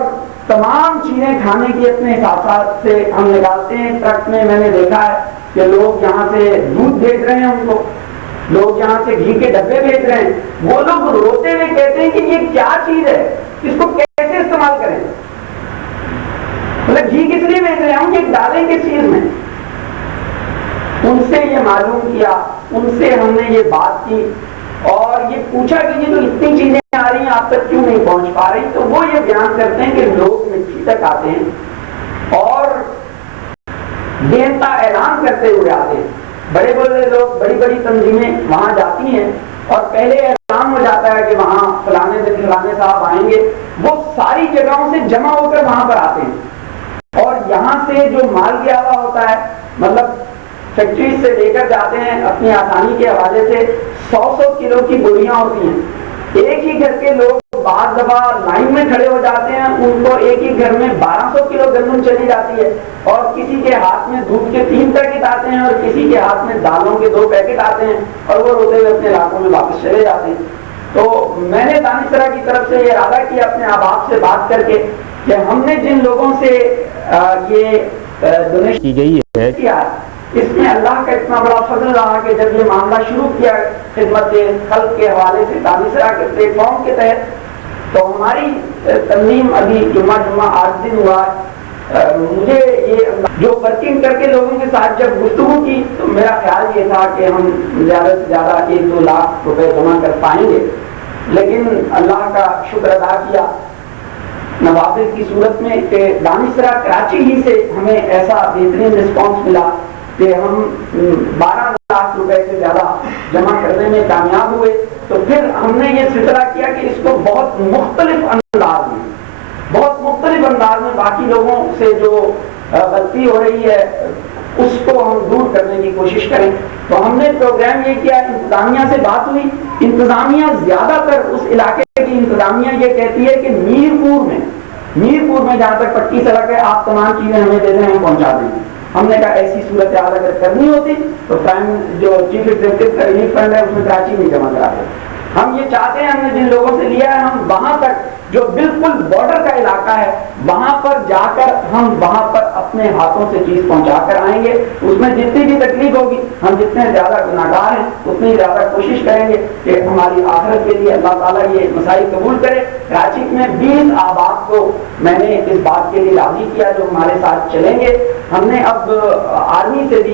تمام چیزیں کھانے کی اپنے حساب سے ہم نکالتے ہیں۔ ٹرک میں میں نے دیکھا ہے کہ لوگ یہاں سے دودھ بھیج رہے ہیں، ان کو لوگ یہاں سے گھی کے ڈبے بھیج رہے ہیں، وہ لوگ روتے ہوئے کہتے ہیں کہ یہ کیا چیز ہے، اس کو کیسے استعمال کریں، مطلب گھی کس لیے بھیج رہے ہیں، ہم یہ ڈالیں کس چیز میں۔ ان سے یہ معلوم کیا، ان سے ہم نے یہ بات کی اور یہ پوچھا کہ یہ تو اتنی چیزیں آ رہی ہیں آپ تک کیوں نہیں پہنچ پا رہی؟ تو وہ یہ بیان کرتے ہیں کہ لوگ مٹی تک آتے ہیں اور بےنتا اعلان کرتے ہوئے آتے ہیں۔ بڑے بڑے لوگ، بڑی بڑی تنظیمیں وہاں جاتی ہیں اور پہلے اعلان ہو جاتا ہے کہ وہاں فلانے دن فلانے صاحب آئیں گے، وہ ساری جگہوں سے جمع ہو کر وہاں پر آتے ہیں اور یہاں سے جو مال گیا ہوا ہوتا ہے، مطلب فیکٹریز سے لے کر جاتے ہیں اپنی آسانی کے حوالے سے 100 کلو کی بوریاں ہوتی ہیں۔ ایک ہی گھر کے لوگ بعض دفعہ لائن میں کھڑے ہو جاتے ہیں، ان کو ایک ہی گھر میں 1200 کلو گندم چلی جاتی ہے، اور کسی کے ہاتھ میں دودھ کے 3 پیکٹ آتے ہیں اور کسی کے ہاتھ میں دالوں کے 2 پیکٹ آتے ہیں، اور وہ روتے ہوئے اپنے علاقوں میں واپس چلے جاتے ہیں۔ تو میں نے دانشورہ کی طرف سے یہ ارادہ کیا اپنے احباب سے بات کر کے کہ ہم نے جن لوگوں سے یہ ڈونیشن کی گئی ہے کیا، اس میں اللہ کا اتنا بڑا فضل رہا کہ جب یہ معاملہ شروع کیا خدمت خلق کے حوالے سے دانشورہ کے پلیٹ فارم کے تحت، تو ہماری تنظیم ابھی جمعہ 8 دن ہوا ہے۔ مجھے یہ جو ورکنگ کر کے لوگوں کے ساتھ جب گفتگو کی تو میرا خیال یہ تھا کہ ہم زیادہ سے زیادہ 1-2 لاکھ روپے جمع کر پائیں گے، لیکن اللہ کا شکر ادا کیا نوافذ کی صورت میں کہ دانشورہ کراچی ہی سے ہمیں ایسا بہترین رسپانس ملا کہ ہم 12 لاکھ روپے سے زیادہ جمع کرنے میں کامیاب ہوئے۔ تو پھر ہم نے یہ سلسلہ کیا کہ اس کو بہت مختلف انداز میں باقی لوگوں سے جو غلطی ہو رہی ہے اس کو ہم دور کرنے کی کوشش کریں۔ تو ہم نے پروگرام یہ کیا، انتظامیہ سے بات ہوئی، انتظامیہ زیادہ تر اس علاقے کی انتظامیہ یہ کہتی ہے کہ میر پور میں جہاں تک پکی سڑک ہے آپ تمام چیزیں ہمیں دے دیں، ہم پہنچا دیں گے۔ ہم نے کہا ایسی صورتحال اگر کرنی ہوتی تو جو چیف ایگزیکٹو کا ریلیف فنڈ ہے اس میں کراچی میں جمع کرا دیں۔ ہم یہ چاہتے ہیں، ہم نے جن لوگوں سے لیا ہے، ہم وہاں تک جو بالکل بارڈر کا علاقہ ہے وہاں پر جا کر ہم وہاں پر اپنے ہاتھوں سے چیز پہنچا کر آئیں گے۔ اس میں جتنی بھی تکلیف ہوگی، ہم جتنے زیادہ گناہگار ہیں اتنی زیادہ کوشش کریں گے کہ ہماری آخرت کے لیے اللہ تعالیٰ یہ مسائل قبول کرے۔ کراچی میں 20 احباب کو میں نے اس بات کے لیے راضی کیا جو ہمارے ساتھ چلیں گے۔ ہم نے اب آرمی سے بھی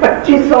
2500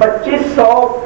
2500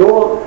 2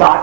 60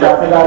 7000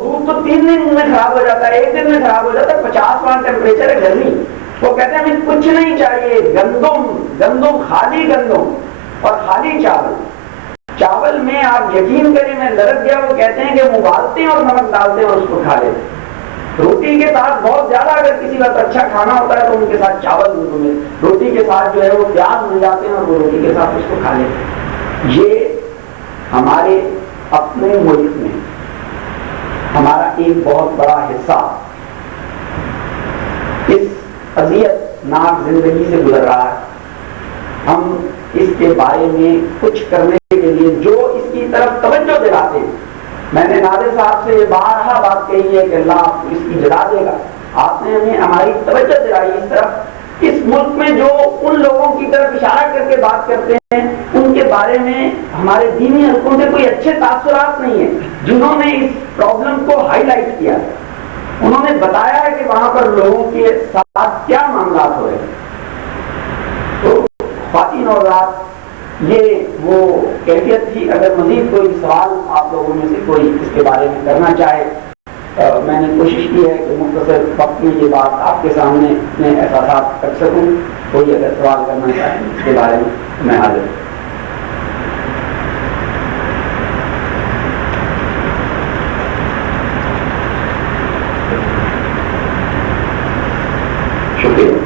دودھ تو 3 دن میں خراب ہو جاتا ہے، 1 دن میں خراب ہو جاتا ہے، 50 وہاں ٹیمپریچر ہے، گرمی. وہ کہتے ہیں ہمیں کچھ نہیں چاہیے، گندم خالی گندم اور خالی چاول میں آپ یقین کریں میں لڑک گیا. وہ کہتے ہیں کہ ہم ابالتے ہیں اور نمک ڈالتے ہیں اور اس کو کھا لیتے ہیں. روٹی کے ساتھ بہت زیادہ اگر کسی وقت اچھا کھانا ہوتا ہے تو ان کے ساتھ چاول میں روٹی کے ساتھ جو ہے وہ پیاز مل جاتے ہیں اور وہ روٹی کے ساتھ اس کو کھا لیتے ہیں. یہ ہمارے اپنے ملک میں ہمارا ایک بہت بڑا حصہ اس اذیت ناک زندگی سے گزر رہا ہے. ہم اس کے بارے میں کچھ کرنے کے لیے جو اس کی طرف توجہ دلاتے ہیں. میں نے نادر صاحب سے یہ بارہا بات کہی ہے کہ اللہ آپ کو اس کی جلا دے گا. آپ نے ہمیں ہماری توجہ دلائی اس طرف. اس ملک میں جو ان لوگوں کی طرف اشارہ کر کے بات کرتے ہیں ان کے بارے میں ہمارے دینی حلقوں سے کوئی اچھے تاثرات نہیں ہیں جنہوں نے اس پرابلم کو ہائی لائٹ کیا. انہوں نے بتایا ہے کہ وہاں پر لوگوں کے ساتھ کیا معاملات ہو رہے ہیں. تو خواتین اور رات یہ وہ کیفیت تھی. اگر مزید کوئی سوال آپ لوگوں میں سے کوئی اس کے بارے میں کرنا چاہے، میں نے کوشش کی ہے کہ مختصر وقت میں یہ بات آپ کے سامنے اپنے احساسات رکھ سکوں. کوئی اگر سوال کرنا چاہے اس کے بارے میں حاضر ہوں. شکریہ.